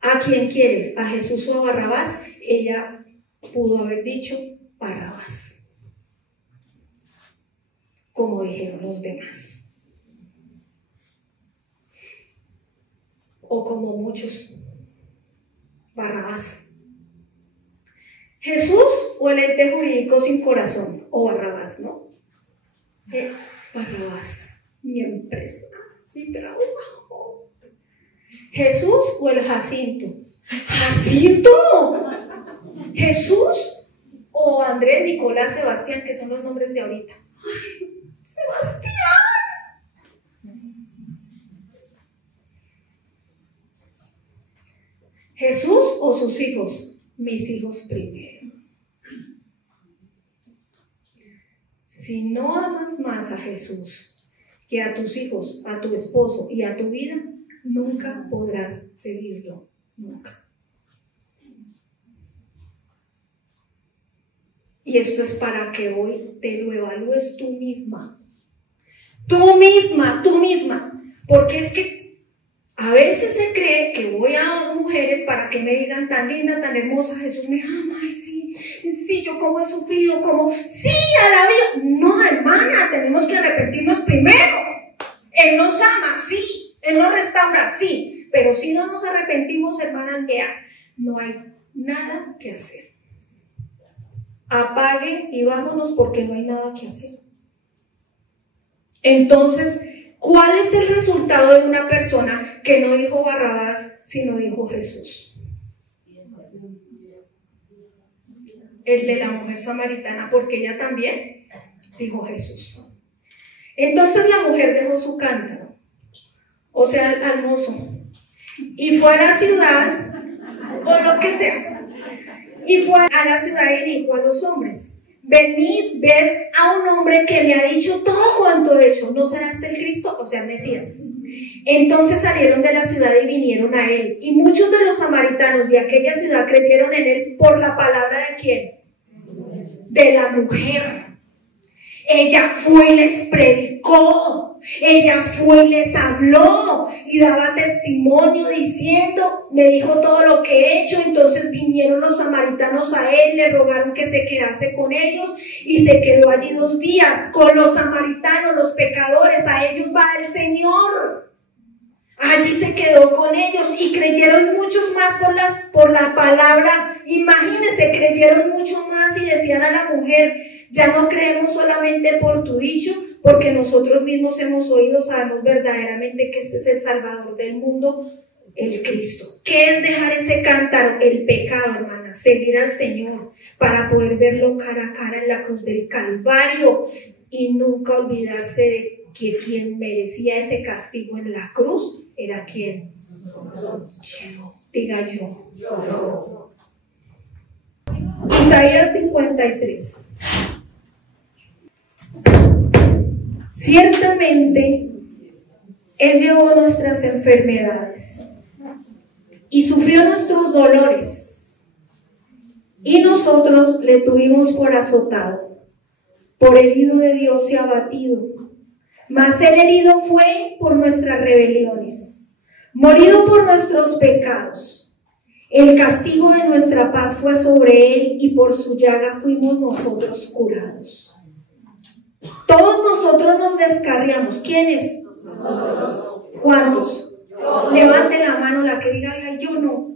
¿a quién quieres? ¿A Jesús o a Barrabás? Ella pudo haber dicho Barrabás, como dijeron los demás, o como muchos, Barrabás. Jesús o el ente jurídico sin corazón, o Barrabás, ¿no? Barrabás, mi empresa, mi trabajo. Jesús o el Jacinto. ¡Jacinto! Jesús o Andrés, Nicolás, Sebastián, que son los nombres de ahorita. ¡Ay, Sebastián! Jesús o sus hijos, mis hijos primero. Si no amas más a Jesús que a tus hijos, a tu esposo y a tu vida, nunca podrás seguirlo, nunca. Y esto es para que hoy te lo evalúes tú misma, porque es que a veces se cree que voy a mujeres para que me digan tan linda, tan hermosa, Jesús me ama, ay sí, yo como he sufrido, sí, a la vida. No, hermana, tenemos que arrepentirnos primero. Él nos ama, sí, Él nos restaura, sí, pero si no nos arrepentimos, hermanas, vea, no hay nada que hacer. Apague y vámonos porque no hay nada que hacer. Entonces, ¿cuál es el resultado de una persona que no dijo Barrabás, sino dijo Jesús? El de la mujer samaritana, porque ella también dijo Jesús. Entonces la mujer dejó su cántaro, o sea, al mozo, y fue a la ciudad, o lo que sea, y fue a la ciudad y dijo a los hombres, venid, ved a un hombre que me ha dicho todo cuanto he hecho. ¿No será este el Cristo? O sea, el Mesías. Entonces salieron de la ciudad y vinieron a él. Y muchos de los samaritanos de aquella ciudad creyeron en él por la palabra ¿de quién? De la mujer. Ella fue y les predicó. Ella fue y les habló y daba testimonio diciendo, me dijo todo lo que he hecho. Entonces vinieron los samaritanos a él, le rogaron que se quedase con ellos y se quedó allí 2 días con los samaritanos, los pecadores. A ellos va el Señor. Allí se quedó con ellos y creyeron muchos más por la palabra. Imagínense, creyeron mucho más y decían a la mujer, ya no creemos solamente por tu dicho, porque nosotros mismos hemos oído, sabemos verdaderamente que este es el Salvador del mundo, el Cristo. ¿Qué es dejar ese cántaro? El pecado, hermana, seguir al Señor para poder verlo cara a cara en la cruz del Calvario y nunca olvidarse de que quien merecía ese castigo en la cruz era ¿quién? Yo. Diga yo. Isaías 53. Ciertamente, Él llevó nuestras enfermedades y sufrió nuestros dolores, y nosotros le tuvimos por azotado, por herido de Dios y abatido. Mas Él herido fue por nuestras rebeliones, morido por nuestros pecados. El castigo de nuestra paz fue sobre Él, y por su llaga fuimos nosotros curados. Todos nosotros nos descarriamos. ¿Quiénes? Nosotros. ¿Cuántos? Yo. Levanten la mano la que diga, ay, yo no.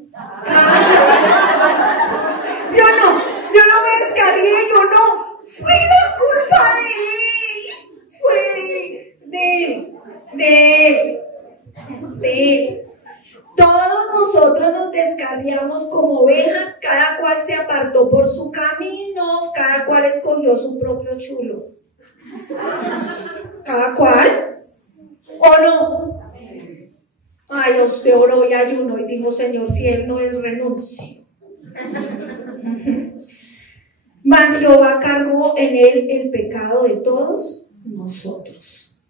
Yo no me Ve, todos nosotros nos descarriamos como ovejas, cada cual se apartó por su camino, cada cual escogió su propio chulo. ¿Cada cual? ¿O no? Ay, usted oró y ayunó y dijo, Señor, si Él no es, renuncio. Mas Jehová cargó en Él el pecado de todos nosotros.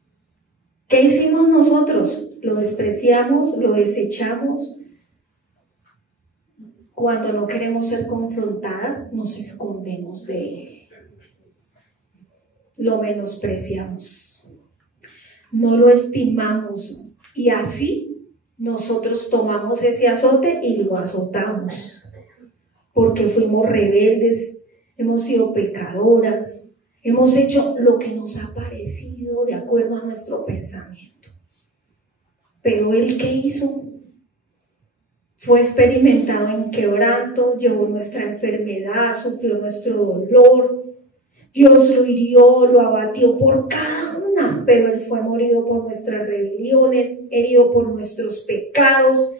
¿Qué hicimos nosotros? Lo despreciamos, lo desechamos. Cuando no queremos ser confrontadas, nos escondemos de Él. Lo menospreciamos. No lo estimamos. Y así nosotros tomamos ese azote y lo azotamos. Porque fuimos rebeldes, hemos sido pecadoras, hemos hecho lo que nos ha parecido de acuerdo a nuestro pensamiento. Pero Él, ¿qué hizo? Fue experimentado en quebranto, llevó nuestra enfermedad, sufrió nuestro dolor. Dios lo hirió, lo abatió por cada una, pero Él fue morido por nuestras rebeliones, herido por nuestros pecados,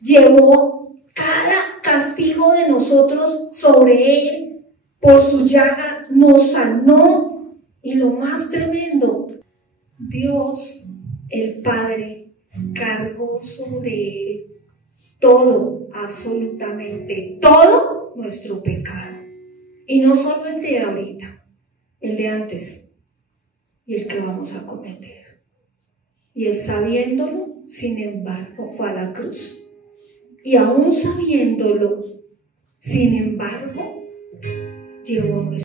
llevó cada castigo de nosotros sobre Él, por su llaga nos sanó. Y lo más tremendo, Dios, el Padre, cargó sobre Él todo, absolutamente todo nuestro pecado. Y no solo el de ahorita, el de antes y el que vamos a cometer. Y Él, sabiéndolo, sin embargo, fue a la cruz. Y aún sabiéndolo, sin embargo, llevó nuestro